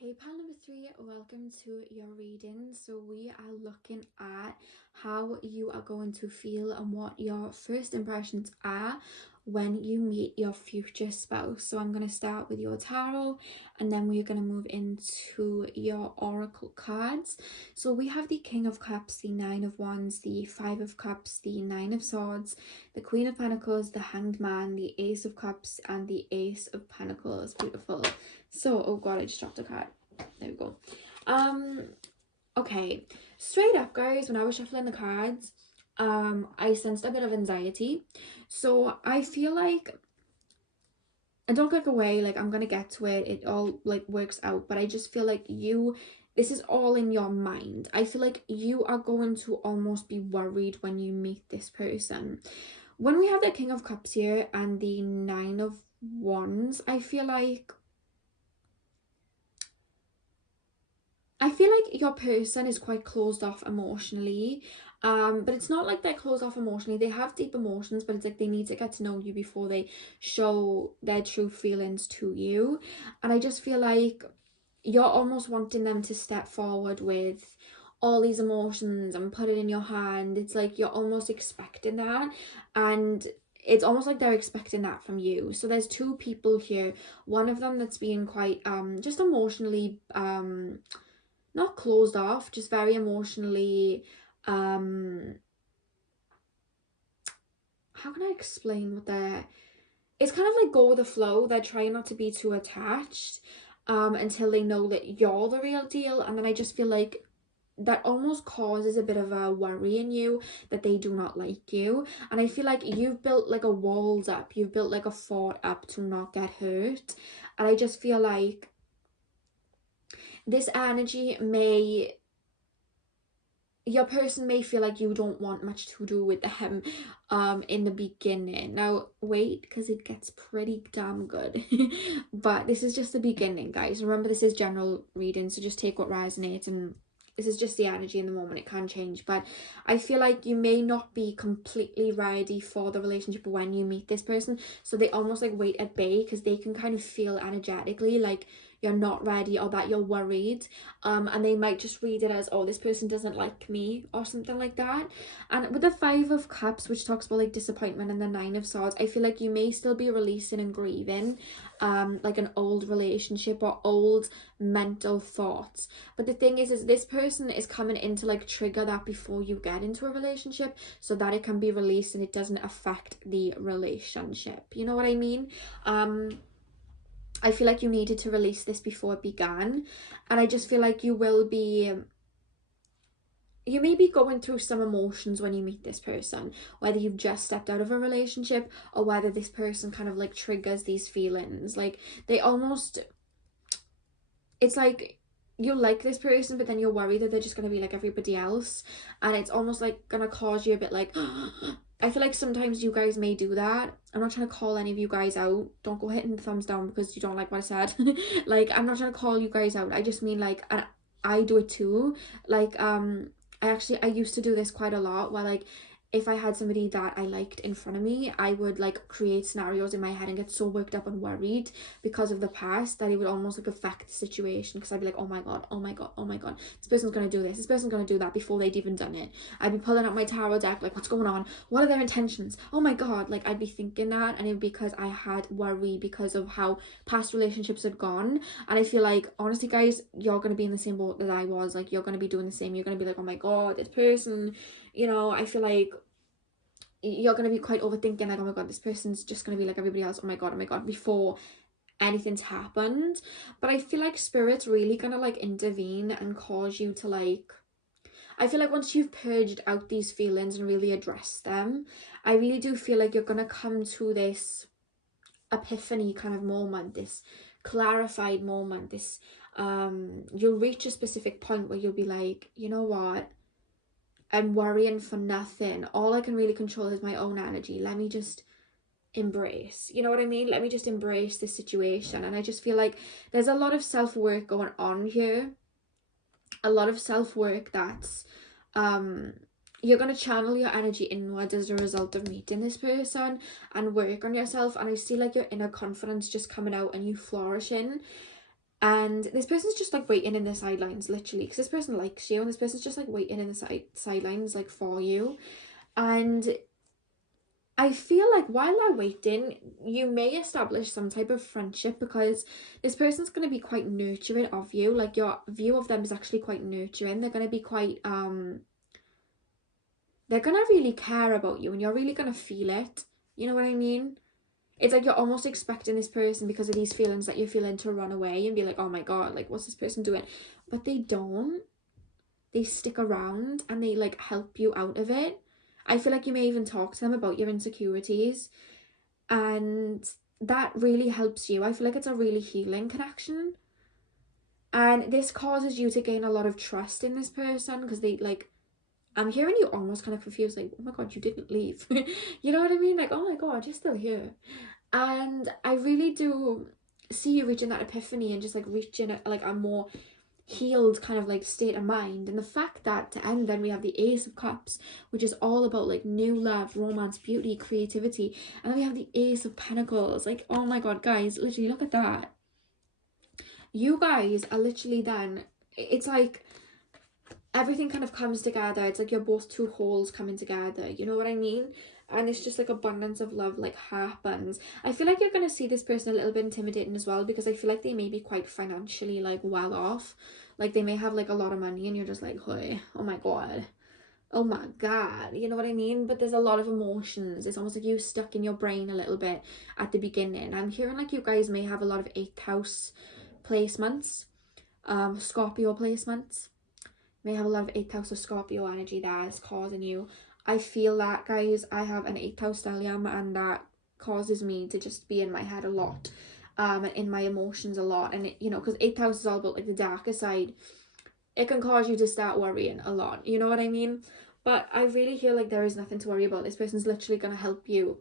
Hey pal number 3, welcome to your reading. So we are looking at how you are going to feel and what your first impressions are when you meet your future spouse. So I'm going to start with your tarot and then we're going to move into your oracle cards. So we have the King of Cups, the Nine of Wands, the Five of Cups, the Nine of Swords, the Queen of Pentacles, the Hanged Man, the Ace of Cups and the Ace of Pentacles. Beautiful. So, oh god, I just dropped a card. There we go. Okay, straight up guys, when I was shuffling the cards, I sensed a bit of anxiety. So I feel like, and don't look away, like I'm gonna get to it, it all like works out, but I just feel like this is all in your mind. I feel like you are going to almost be worried when you meet this person. When we have the King of Cups here and the Nine of Wands, I feel like your person is quite closed off emotionally, but it's not like they're closed off emotionally. They have deep emotions, but it's like they need to get to know you before they show their true feelings to you. And I just feel like you're almost wanting them to step forward with all these emotions and put it in your hand. It's like you're almost expecting that, and it's almost like they're expecting that from you. So there's two people here, one of them that's being quite just emotionally not closed off, just very emotionally, how can I explain what they're, it's kind of like go with the flow. They're trying not to be too attached until they know that you're the real deal. And then I just feel like that almost causes a bit of a worry in you that they do not like you. And I feel like you've built like a walls up, you've built like a fort up to not get hurt. And I just feel like this energy may, your person may feel like you don't want much to do with them in the beginning. Now wait, because it gets pretty damn good. But this is just the beginning guys. Remember, this is general reading, so just take what resonates, and this is just the energy in the moment. It can change, but I feel like you may not be completely ready for the relationship when you meet this person. So they almost like wait at bay because they can kind of feel energetically like you're not ready or that you're worried, and they might just read it as, oh, this person doesn't like me or something like that. And with the Five of Cups, which talks about like disappointment, and the Nine of Swords, I feel like you may still be releasing and grieving like an old relationship or old mental thoughts. But the thing is this person is coming in to like trigger that before you get into a relationship, so that it can be released and it doesn't affect the relationship, you know what I mean? I feel like you needed to release this before it began, and I just feel like you may be going through some emotions when you meet this person, whether you've just stepped out of a relationship or whether this person kind of like triggers these feelings. Like they almost, it's like you like this person, but then you're worried that they're just going to be like everybody else, and it's almost like going to cause you a bit like I feel like sometimes you guys may do that. I'm not trying to call any of you guys out. Don't go hitting the thumbs down because you don't like what I said. Like, I'm not trying to call you guys out. I just mean like, and I do it too. Like, I used to do this quite a lot where like, if I had somebody that I liked in front of me, I would like create scenarios in my head and get so worked up and worried because of the past that it would almost like affect the situation, because I'd be like, oh my god, oh my god, oh my god, this person's gonna do this person's gonna do that before they'd even done it. I'd be pulling out my tarot deck like, what's going on, what are their intentions, oh my god, like I'd be thinking that, and it would be because I had worry because of how past relationships had gone. And I feel like honestly guys, you're gonna be in the same boat that I was. Like you're gonna be doing the same. You're gonna be like, oh my god, this person, you know, I feel like you're going to be quite overthinking like, oh my god, this person's just going to be like everybody else, oh my god, before anything's happened. But I feel like spirit's really going to like intervene and cause you to like, I feel like once you've purged out these feelings and really addressed them, I really do feel like you're going to come to this epiphany kind of moment, this clarified moment, this you'll reach a specific point where you'll be like, you know what, I'm worrying for nothing. All I can really control is my own energy. Let me just embrace, you know what I mean? Let me just embrace this situation. And I just feel like there's a lot of self-work going on here. A lot of self-work that's, you're going to channel your energy inwards as a result of meeting this person and work on yourself. And I see like your inner confidence just coming out and you flourishing. And this person's just like waiting in the sidelines, literally, because this person likes you, and this person's just like waiting in the sidelines like for you. And I feel like while they're waiting, you may establish some type of friendship, because this person's going to be quite nurturing of you. Like, your view of them is actually quite nurturing. They're going to be quite they're going to really care about you, and you're really going to feel it. You know what I mean? It's like you're almost expecting this person, because of these feelings that you're feeling, to run away and be like, oh my god, like, what's this person doing? But they don't. They stick around and they like help you out of it. I feel like you may even talk to them about your insecurities, and that really helps you. I feel like it's a really healing connection, and this causes you to gain a lot of trust in this person, because they like, I'm hearing you almost kind of confused, like, oh my god, you didn't leave. You know what I mean? Like, oh my god, you're still here. And I really do see you reaching that epiphany, and just like reaching like a more healed kind of like state of mind. And the fact that to end, then we have the Ace of Cups, which is all about like new love, romance, beauty, creativity. And then we have the Ace of Pentacles. Like, oh my god, guys, literally look at that. You guys are literally then, it's like everything kind of comes together. It's like you're both two wholes coming together, you know what I mean? And it's just like abundance of love like happens. I feel like you're going to see this person a little bit intimidating as well, because I feel like they may be quite financially like well off. Like, they may have like a lot of money, and you're just like, hey, oh my god, you know what I mean? But there's a lot of emotions. It's almost like you stuck in your brain a little bit at the beginning. I'm hearing like you guys may have a lot of 8th house placements, Scorpio placements. May have a lot of 8th house of Scorpio energy that is causing you. I feel that, guys, I have an 8th house stellium, and that causes me to just be in my head a lot, and in my emotions a lot. And it, you know, because 8th house is all about like the darker side, it can cause you to start worrying a lot, you know what I mean? But I really feel like there is nothing to worry about. This person's literally going to help you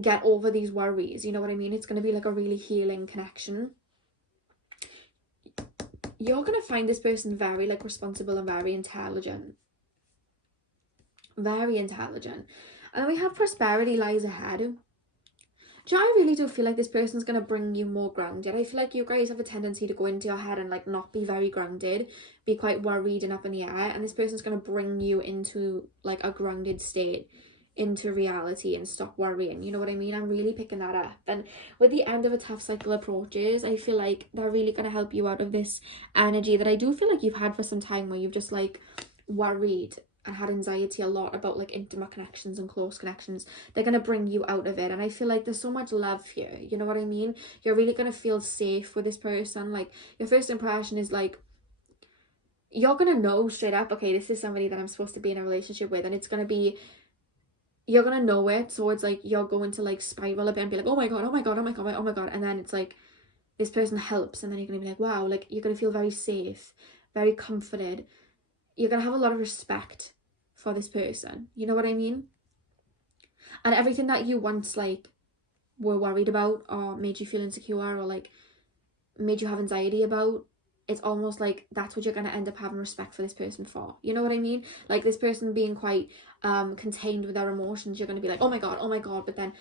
get over these worries, you know what I mean? It's going to be like a really healing connection. You're going to find this person very like responsible and very intelligent. Very intelligent. And then we have prosperity lies ahead. Do you know, I really do feel like this person's going to bring you more grounded. I feel like you guys have a tendency to go into your head and like not be very grounded, be quite worried and up in the air, and this person's going to bring you into like a grounded state, into reality, and stop worrying, you know what I mean? I'm really picking that up. And with the end of a tough cycle approaches, I feel like they're really going to help you out of this energy that I do feel like you've had for some time, where you've just like worried and had anxiety a lot about like intimate connections and close connections. They're going to bring you out of it, and I feel like there's so much love here, you know what I mean? You're really going to feel safe with this person. Like, your first impression is like, you're going to know straight up, okay, this is somebody that I'm supposed to be in a relationship with, and it's going to be, you're going to know it. So it's like you're going to like spiral a bit and be like, oh my god, oh my god, oh my god, oh my god. And then it's like this person helps, and then you're going to be like, wow, like you're going to feel very safe, very comforted. You're going to have a lot of respect for this person, you know what I mean? And everything that you once like were worried about, or made you feel insecure, or like made you have anxiety about, it's almost like that's what you're going to end up having respect for this person for, you know what I mean? Like, this person being quite contained with their emotions, you're going to be like, oh my god. But then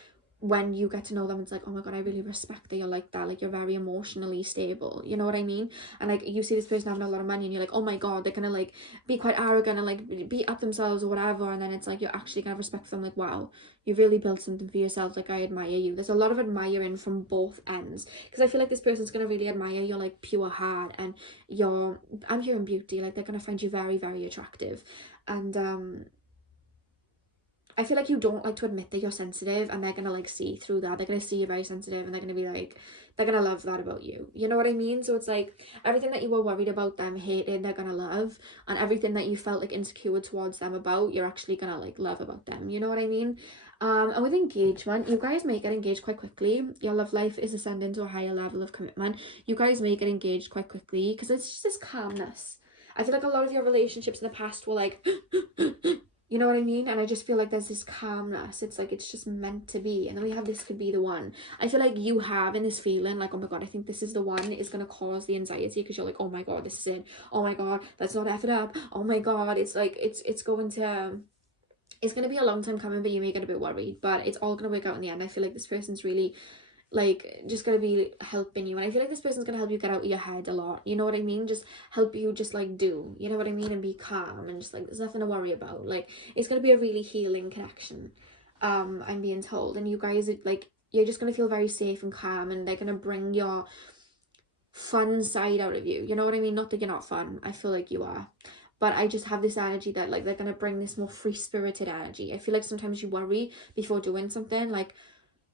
when you get to know them, it's like, oh my god, I really respect that you're like that. Like, you're very emotionally stable, you know what I mean? And like, you see this person having a lot of money, and you're like, oh my god, they're gonna like be quite arrogant and like beat up themselves or whatever. And then it's like, you're actually gonna respect them, like, wow, you've really built something for yourself. Like, I admire you. There's a lot of admiring from both ends, because I feel like this person's gonna really admire your like pure heart and your, I'm hearing beauty. Like, they're gonna find you very, very attractive. And I feel like you don't like to admit that you're sensitive, and they're gonna like see through that. They're gonna see you're very sensitive, and they're gonna be like, they're gonna love that about you, you know what I mean? So it's like everything that you were worried about them hating, they're gonna love, and everything that you felt like insecure towards them about, you're actually gonna like love about them, you know what I mean? And with engagement, you guys may get engaged quite quickly. Your love life is ascending to a higher level of commitment. You guys may get engaged quite quickly, because it's just this calmness. I feel like a lot of your relationships in the past were like you know what I mean? And I just feel like there's this calmness. It's like, it's just meant to be. And then we have this could be the one. I feel like you have in this feeling like, oh my god, I think this is the one. Is going to cause the anxiety, because you're like, oh my god, this is it. Oh my god, let's not F it up. Oh my god, it's like, it's going to be a long time coming, but you may get a bit worried. But it's all going to work out in the end. I feel like this person's really like just gonna be helping you. And I feel like this person's gonna help you get out of your head a lot, you know what I mean? Just help you just like do, you know what I mean, and be calm and just like there's nothing to worry about. Like it's gonna be a really healing connection, I'm being told. And you guys, like, you're just gonna feel very safe and calm, and they're gonna bring your fun side out of you, you know what I mean? Not that you're not fun, I feel like you are, but I just have this energy that like they're gonna bring this more free-spirited energy. I feel like sometimes you worry before doing something, like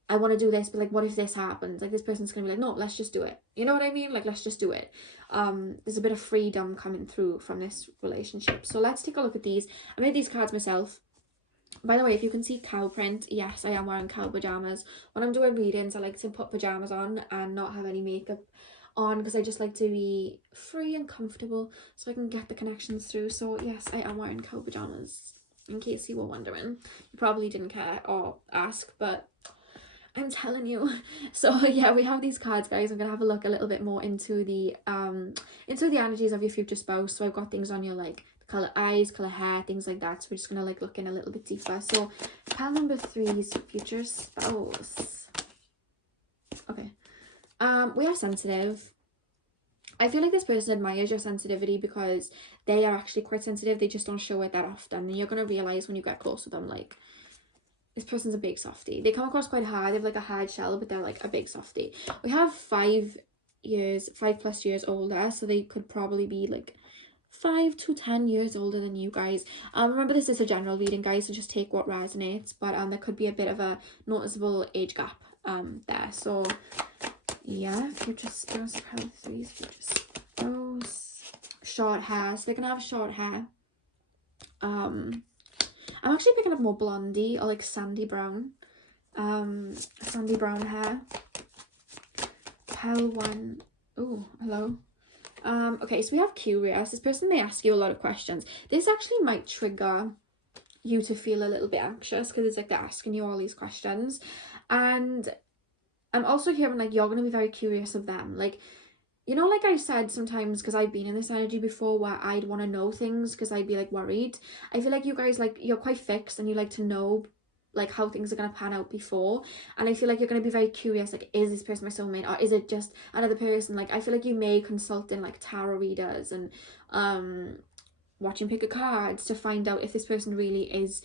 I want to do this, but like what if this happens? Like this person's gonna be like, no, let's just do it, you know what I mean? Like let's just do it. There's a bit of freedom coming through from this relationship. So let's take a look at these. I made these cards myself. By the way, if you can see cow print, yes, I am wearing cow pajamas. When I'm doing readings, I like to put pajamas on and not have any makeup on, because I just like to be free and comfortable so I can get the connections through. So yes, I am wearing cow pajamas, in case you were wondering. You probably didn't care or ask, but I'm telling you. So yeah, we have these cards, guys. I'm gonna have a look a little bit more into the energies of your future spouse. So I've got things on your like color eyes, color hair, things like that. So we're just gonna like look in a little bit deeper. So pile number 3's future spouse. Okay. We have sensitive. I feel like this person admires your sensitivity because they are actually quite sensitive. They just don't show it that often. And you're gonna realize when you get close to them, like, this person's a big softie. They come across quite hard. They have like a hard shell, but they're like a big softie. We have 5 plus years older, so they could probably be like 5 to 10 years older than you guys. Remember, this is a general reading, guys, so just take what resonates, but there could be a bit of a noticeable age gap there. So yeah, future spouse, probably 3's future spouse. Short hair, so they're gonna have short hair. I'm actually picking up more blondie or like sandy brown hair. Pale one. Oh, hello. Okay, so we have curious. This person may ask you a lot of questions. This actually might trigger you to feel a little bit anxious, because it's like they're asking you all these questions. And I'm also hearing like you're going to be very curious of them. Like, you know, like I said, sometimes, because I've been in this energy before, where I'd want to know things because I'd be like worried. I feel like you guys, like, you're quite fixed and you like to know like how things are going to pan out before. And I feel like you're going to be very curious, like, is this person my soulmate, or is it just another person? Like, I feel like you may consult in like tarot readers and watching pick a cards to find out if this person really is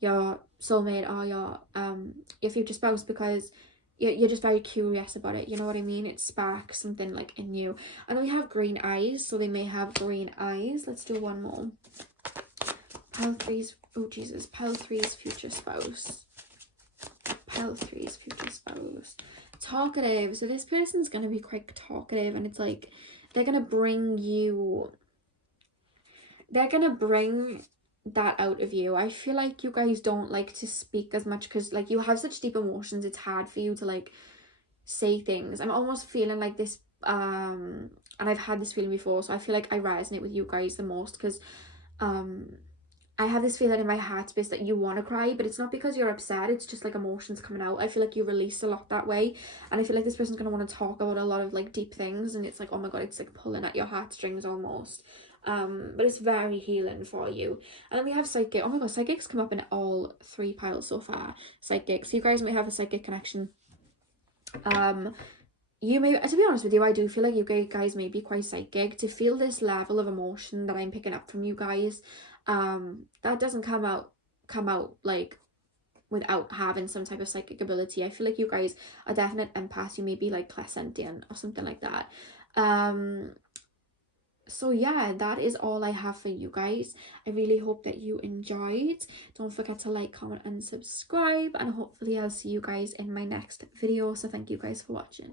your soulmate or your future spouse, because you're just very curious about it, you know what I mean? It sparks something like in you. And we have green eyes, so they may have green eyes. Let's do one more. Pile 3's, oh Jesus, Pile 3's future spouse. Pile 3's future spouse. Talkative. So this person's going to be quite talkative, and it's like they're going to bring that out of you. I feel like you guys don't like to speak as much because like you have such deep emotions. It's hard for you to like say things. I'm almost feeling like this and I've had this feeling before, so I feel like I resonate with you guys the most, because I have this feeling in my heart space that you want to cry, but it's not because you're upset. It's just like emotions coming out. I feel like you release a lot that way, and I feel like this person's going to want to talk about a lot of like deep things, and it's like, oh my god, it's like pulling at your heartstrings almost. But it's very healing for you. And then we have psychic. Oh my god, psychics come up in all 3 piles so far. Psychic. So you guys may have a psychic connection. You may, to be honest with you, I do feel like you guys may be quite psychic. To feel this level of emotion that I'm picking up from you guys, that doesn't come out like without having some type of psychic ability. I feel like you guys are definite empaths. You may be like clairsentient or something like that. So yeah, that is all I have for you guys. I really hope that you enjoyed. Don't forget to like, comment and subscribe, and hopefully I'll see you guys in my next video. So thank you guys for watching.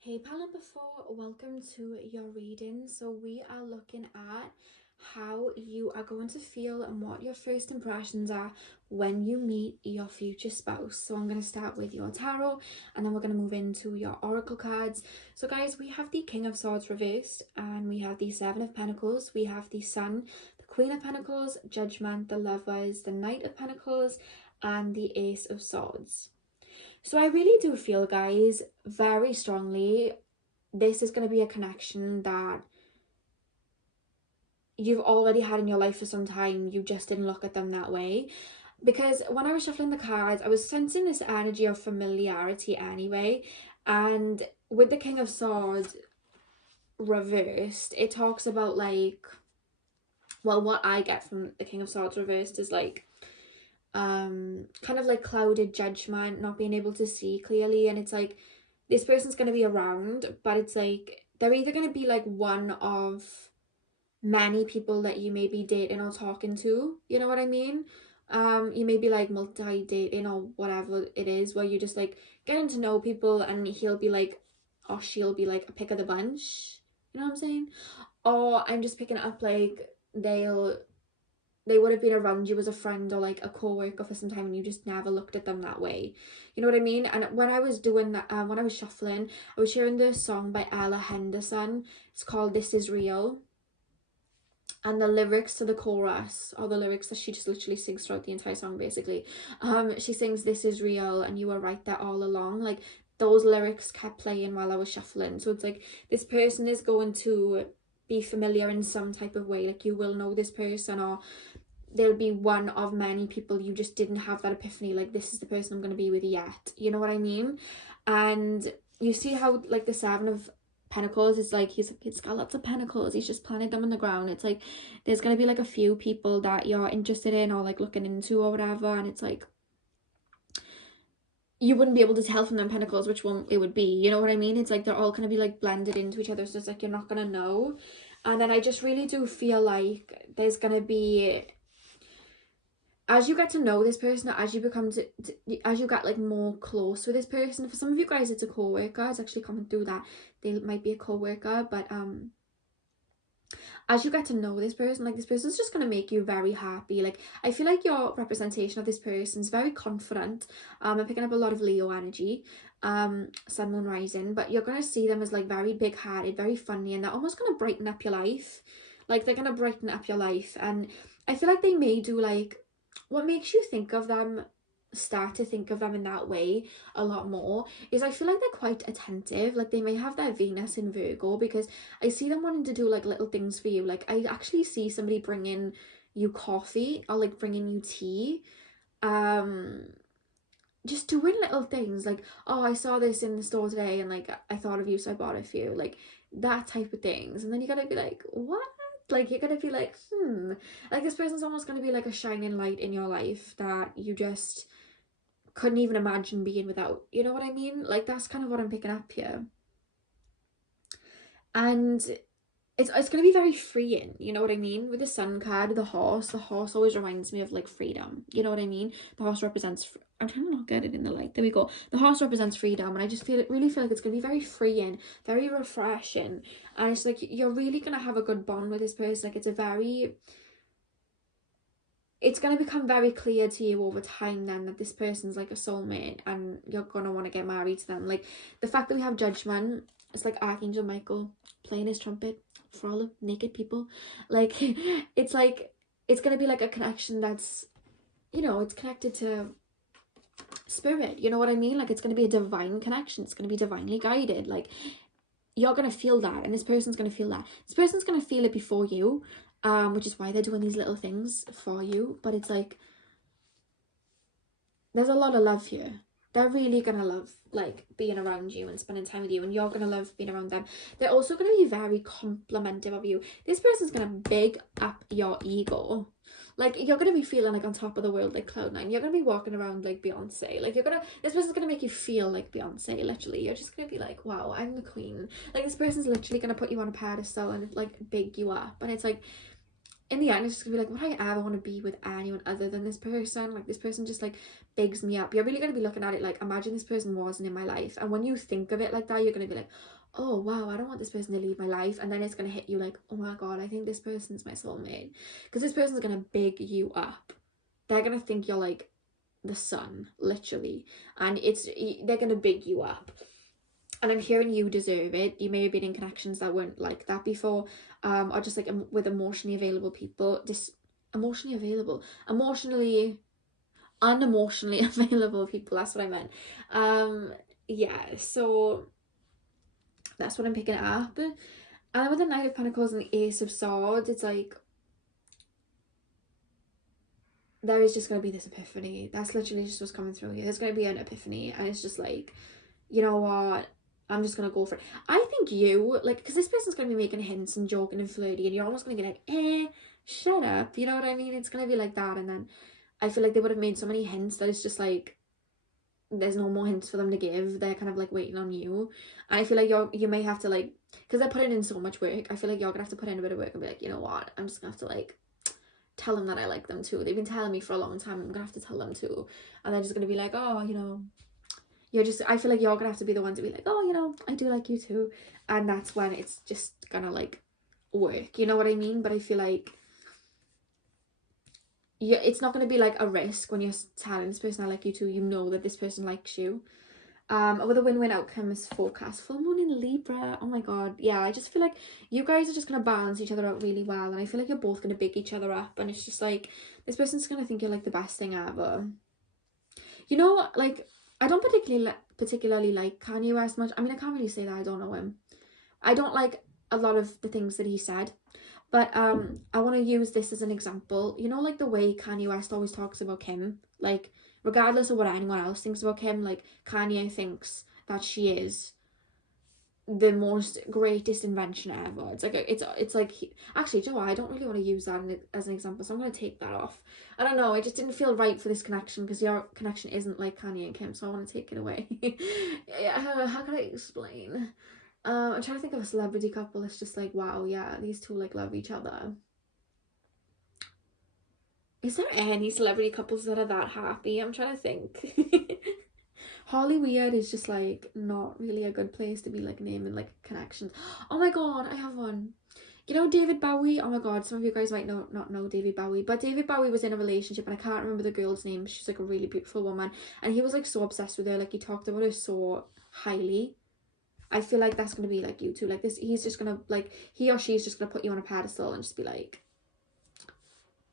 Hey pal number 4, welcome to your reading. So we are looking at how you are going to feel and what your first impressions are when you meet your future spouse. So I'm going to start with your tarot, and then we're going to move into your oracle cards. So guys, we have the King of Swords reversed, and we have the 7 of Pentacles, we have the Sun, the Queen of Pentacles, Judgment, the Lovers, the Knight of Pentacles, and the Ace of Swords. So I really do feel, guys, very strongly, this is going to be a connection that you've already had in your life for some time. You just didn't look at them that way. because when I was shuffling the cards, I was sensing this energy of familiarity anyway. And with the King of Swords reversed, it talks about like, well, what I get from the King of Swords reversed is like, kind of like clouded judgment, not being able to see clearly. And it's like, this person's going to be around, but it's like, they're either going to be like one of many people that you may be dating or talking to, you know what I mean? You may be like multi-dating or whatever it is, where you just like getting to know people, and he'll be like, or she'll be like a pick of the bunch, you know what I'm saying? Or I'm just picking it up like they would have been around you as a friend or like a co-worker for some time, and you just never looked at them that way, you know what I mean? And when I was doing that, when I was shuffling, I was hearing this song by Ella Henderson. It's called This Is Real. And the lyrics to the chorus, or the lyrics that she just literally sings throughout the entire song basically, she sings, "This is real and you were right there all along." Like, those lyrics kept playing while I was shuffling. So it's like, this person is going to be familiar in some type of way, like you will know this person, or they'll be one of many people you just didn't have that epiphany, like, this is the person I'm going to be with yet, you know what I mean? And you see how like the Seven of Pentacles is like, he's got lots of pentacles, he's just planted them on the ground. It's like, there's going to be like a few people that you're interested in or like looking into or whatever, and it's like, you wouldn't be able to tell from them pentacles which one it would be, you know what I mean? It's like they're all going to be like blended into each other, so it's like you're not going to know. And then I just really do feel like there's going to be, as you get to know this person, as you become as you get like more close with this person, for some of you guys it's a co-worker, it's actually coming through that they might be a co-worker, but as you get to know this person, like, this person's just going to make you very happy. Like, I feel like your representation of this person is very confident. I'm picking up a lot of Leo energy, sun, moon, rising, but you're going to see them as like very big-hearted, very funny, and they're almost going to brighten up your life. Like, they're going to brighten up your life. And I feel like they may do like, what makes you think of them, start to think of them in that way a lot more, is I feel like they're quite attentive. Like, they may have their Venus in Virgo, because I see them wanting to do like little things for you. Like, I actually see somebody bringing you coffee or like bringing you tea, just doing little things like, oh, I saw this in the store today and like I thought of you, so I bought it for you, like that type of things. And then you gotta be like, what? Like, you're gonna be like, like, this person's almost gonna be like a shining light in your life that you just couldn't even imagine being without, you know what I mean? Like, that's kind of what I'm picking up here. And it's going to be very freeing, you know what I mean? With the Sun card, the horse always reminds me of like freedom, you know what I mean? The horse represents, I'm trying to look at it in the light, there we go. The horse represents freedom, and I just really feel like it's going to be very freeing, very refreshing, and it's like, you're really going to have a good bond with this person. Like, it's going to become very clear to you over time then that this person's like a soulmate, and you're going to want to get married to them. Like, the fact that we have Judgment, it's like Archangel Michael playing his trumpet for all the naked people. Like, it's like, it's going to be like a connection that's, you know, it's connected to spirit, you know what I mean? Like, it's going to be a divine connection, it's going to be divinely guided. Like, you're going to feel that, and this person's going to feel that. This person's going to feel it before you, which is why they're doing these little things for you. But it's like, there's a lot of love here. They're really going to love like being around you and spending time with you, and you're going to love being around them. They're also going to be very complimentive of you. This person's going to big up your ego. Like, you're going to be feeling like on top of the world, like Cloud9. You're going to be walking around like Beyonce. Like, this person's going to make you feel like Beyonce, literally. You're just going to be like, wow, I'm the queen. Like, this person's literally going to put you on a pedestal and like big you up. And it's like, in the end, it's just gonna be like, would I ever want to be with anyone other than this person? Like, this person just like bigs me up. You're really gonna be looking at it like, imagine this person wasn't in my life. And when you think of it like that, you're gonna be like, oh wow, I don't want this person to leave my life. And then it's gonna hit you like, oh my god, I think this person's my soulmate. Because this person's gonna big you up. They're gonna think you're like the sun, literally. And they're gonna big you up. And I'm hearing you deserve it. You may have been in connections that weren't like that before, or just like with emotionally available people. Emotionally unemotionally available people. That's what I meant. Yeah. So that's what I'm picking up. And then with the Knight of Pentacles and the Ace of Swords, it's like, there is just going to be this epiphany. That's literally just what's coming through here. There's going to be an epiphany, and it's just like, you know what, I'm just going to go for it. I think you, like, because this person's going to be making hints and joking and flirty, and you're almost going to be like, shut up, you know what I mean? It's going to be like that, and then I feel like they would have made so many hints that it's just like, there's no more hints for them to give. They're kind of like waiting on you, and I feel like you may have to, like, because they're putting in so much work, I feel like you're gonna have to put in a bit of work and be like, you know what, I'm just gonna have to like tell them that I like them too. They've been telling me for a long time, I'm gonna have to tell them too. And they're just gonna be like, oh, you know, I feel like you're gonna have to be the one to be like, oh, you know, I do like you too. And that's when it's just gonna like work, you know what I mean? But I feel like it's not going to be like a risk when you're telling this person I like you too. You know that this person likes you. With a win-win outcome is forecast. Full moon in Libra. Oh my god. Yeah, I just feel like you guys are just going to balance each other out really well. And I feel like you're both going to big each other up. And it's just like, this person's going to think you're like the best thing ever. You know, like, I don't particularly like Kanye West much. I mean, I can't really say that I don't know him. I don't like a lot of the things that he said. But I want to use this as an example. You know, like the way Kanye West always talks about Kim, like regardless of what anyone else thinks about Kim, like Kanye thinks that she is the most greatest invention ever. It's like actually, Joe, I don't really want to use that as an example, so I'm gonna take that off. I don't know, it just didn't feel right for this connection because your connection isn't like Kanye and Kim, so I want to take it away. Yeah, how can I explain? I'm trying to think of a celebrity couple that's just like, wow, yeah, these two like love each other. Is there any celebrity couples that are that happy? I'm trying to think. Hollywood is just like not really a good place to be like naming like connections. Oh my god, I have one. You know David Bowie? Oh my god, some of you guys might not know David Bowie, but David Bowie was in a relationship and I can't remember the girl's name. She's like a really beautiful woman and he was like so obsessed with her, like he talked about her so highly. I feel like that's going to be like you too. Like this, he's just going to like, he or she's just going to put you on a pedestal and just be like,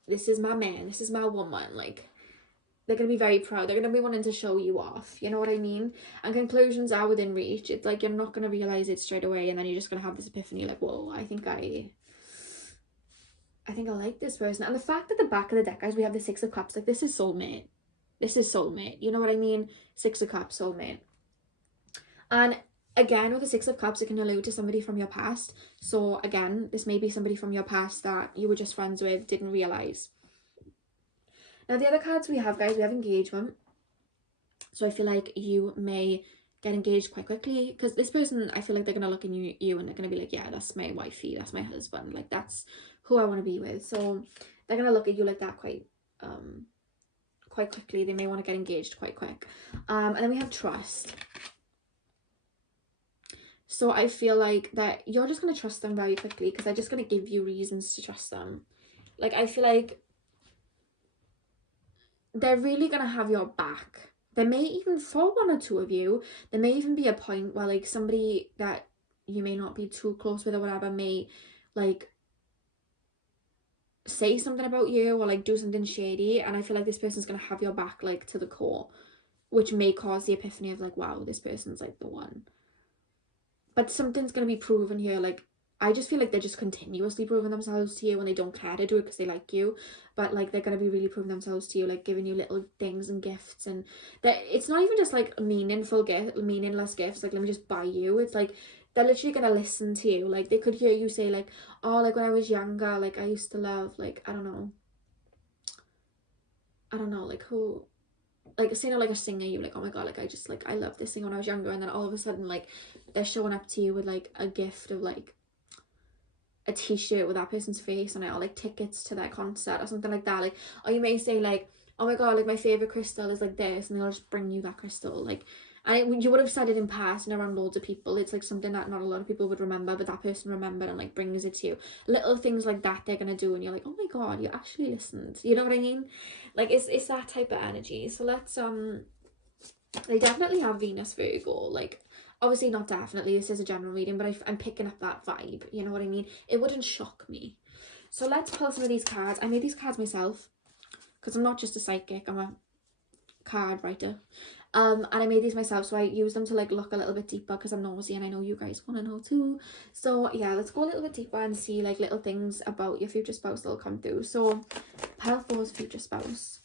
this is my man, this is my woman. Like, they're going to be very proud. They're going to be wanting to show you off. You know what I mean? And conclusions are within reach. It's like, you're not going to realize it straight away. And then you're just going to have this epiphany like, whoa, I think I like this person. And the fact that the back of the deck, guys, we have the Six of Cups. Like, this is soulmate. This is soulmate. You know what I mean? Six of Cups, soulmate. And again, with the Six of Cups, it can allude to somebody from your past. So again, this may be somebody from your past that you were just friends with, didn't realise. Now the other cards we have, guys, we have engagement. So I feel like you may get engaged quite quickly because this person, I feel like they're going to look at you and they're going to be like, yeah, that's my wifey, that's my husband, like that's who I want to be with. So they're going to look at you like that quite quickly. They may want to get engaged quite quick. And then we have trust. So I feel like that you're just going to trust them very quickly because they're just going to give you reasons to trust them. Like, I feel like they're really going to have your back. There may even, for one or two of you, there may even be a point where, like, somebody that you may not be too close with or whatever may, like, say something about you or, like, do something shady. And I feel like this person's going to have your back, like, to the core, which may cause the epiphany of, like, wow, this person's, like, the one. But something's going to be proven here. Like, I just feel like they're just continuously proving themselves to you and they don't care to do it because they like you. But, like, they're going to be really proving themselves to you, like, giving you little things and gifts. And it's not even just, like, meaningless gifts. Like, let me just buy you. It's, like, they're literally going to listen to you. Like, they could hear you say, like, oh, like, when I was younger, like, I used to love, like, I don't know, like, who... like, say, like a singer, you're like, oh my god, like, I love this singer when I was younger, and then all of a sudden, like, they're showing up to you with, like, a gift of, like, a t-shirt with that person's face on it, or, like, tickets to their concert, or something like that, like, or you may say, like, oh my god, like, my favourite crystal is, like, this, and they'll just bring you that crystal, like, and you would have said it in passing around loads of people. It's, like, something that not a lot of people would remember, but that person remembered and, like, brings it to you. Little things like that they're gonna do, and you're like, oh my god, you actually listened. You know what I mean? Like, it's that type of energy. So let's, they definitely have Venus Virgo. Like, obviously not definitely, this is a general reading, but I'm picking up that vibe. You know what I mean? It wouldn't shock me. So let's pull some of these cards. I made these cards myself, because I'm not just a psychic, I'm a card writer. And I made these myself, so I use them to, like, look a little bit deeper because I'm nosy and I know you guys want to know too. So yeah, let's go a little bit deeper and see, like, little things about your future spouse that'll come through. So pile 4's future spouse.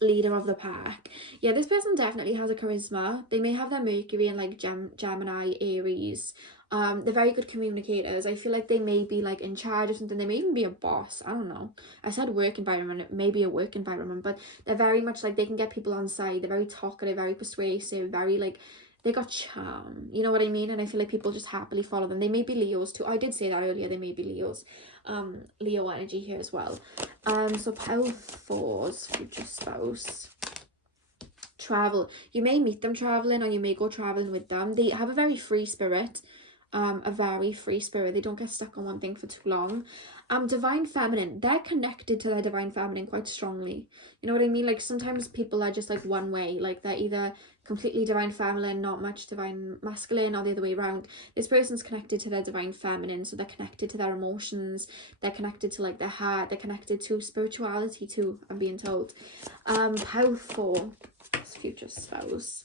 leader of the pack. Yeah, this person definitely has a charisma. They may have their Mercury in like Gemini, Aries. They're very good communicators. I feel like they may be like in charge of something. They may even be a boss. I don't know. I said work environment. It may be a work environment, but they're very much like, they can get people on side. They're very talkative, very persuasive, very like, they got charm. You know what I mean? And I feel like people just happily follow them. They may be Leos too. I did say that earlier. They may be Leos. Leo energy here as well. So pile 4's future spouse. Travel. You may meet them traveling, or you may go traveling with them. They have a very free spirit. A very free spirit. They don't get stuck on one thing for too long. Divine feminine. They're connected to their divine feminine quite strongly. You know what I mean? Like sometimes people are just like one way. Like they're either completely divine feminine, not much divine masculine, or the other way around. This person's connected to their divine feminine, so they're connected to their emotions. They're connected to like their heart. They're connected to spirituality too, I'm being told. Pile 4. Future spouse.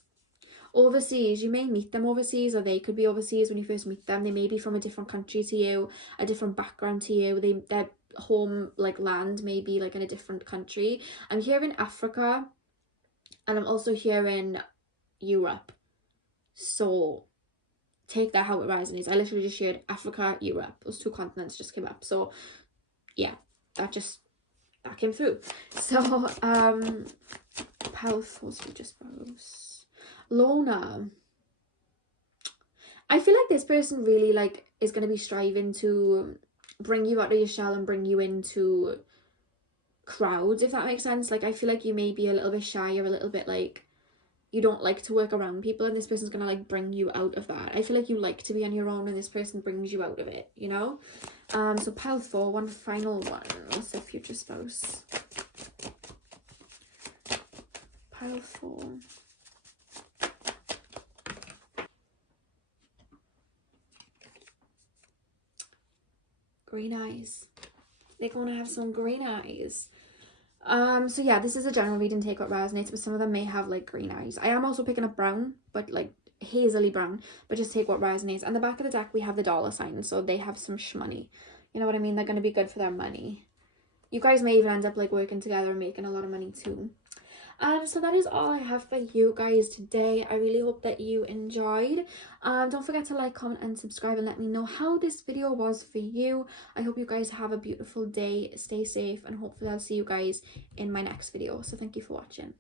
Overseas. You may meet them overseas, or they could be overseas when you first meet them. They may be from a different country to you, a different background to you. Their home like land may be like in a different country. I'm hearing Africa, and I'm also hearing Europe. So take that how it resonates. I literally just shared Africa, Europe. Those 2 continents just came up. So yeah, that came through. So pile 4's future spouse. Lona. I feel like this person really like is going to be striving to bring you out of your shell and bring you into crowds, if that makes sense. Like I feel like you may be a little bit shy, or a little bit like you don't like to work around people, and this person's going to like bring you out of that. I feel like you like to be on your own, and this person brings you out of it, you know. So pile 4, one final one. What's their future spouse? Pile 4. Green eyes. They're going to have some green eyes. So yeah, this is a general reading, take what resonates, but some of them may have like green eyes. I am also picking up brown, but like hazily brown, but just take what resonates. And the back of the deck we have the dollar sign, so they have some shmoney. You know what I mean? They're going to be good for their money. You guys may even end up like working together and making a lot of money too. So that is all I have for you guys today. I really hope that you enjoyed. Don't forget to like, comment and subscribe, and let me know how this video was for you. I hope you guys have a beautiful day. Stay safe, and hopefully I'll see you guys in my next video. So thank you for watching.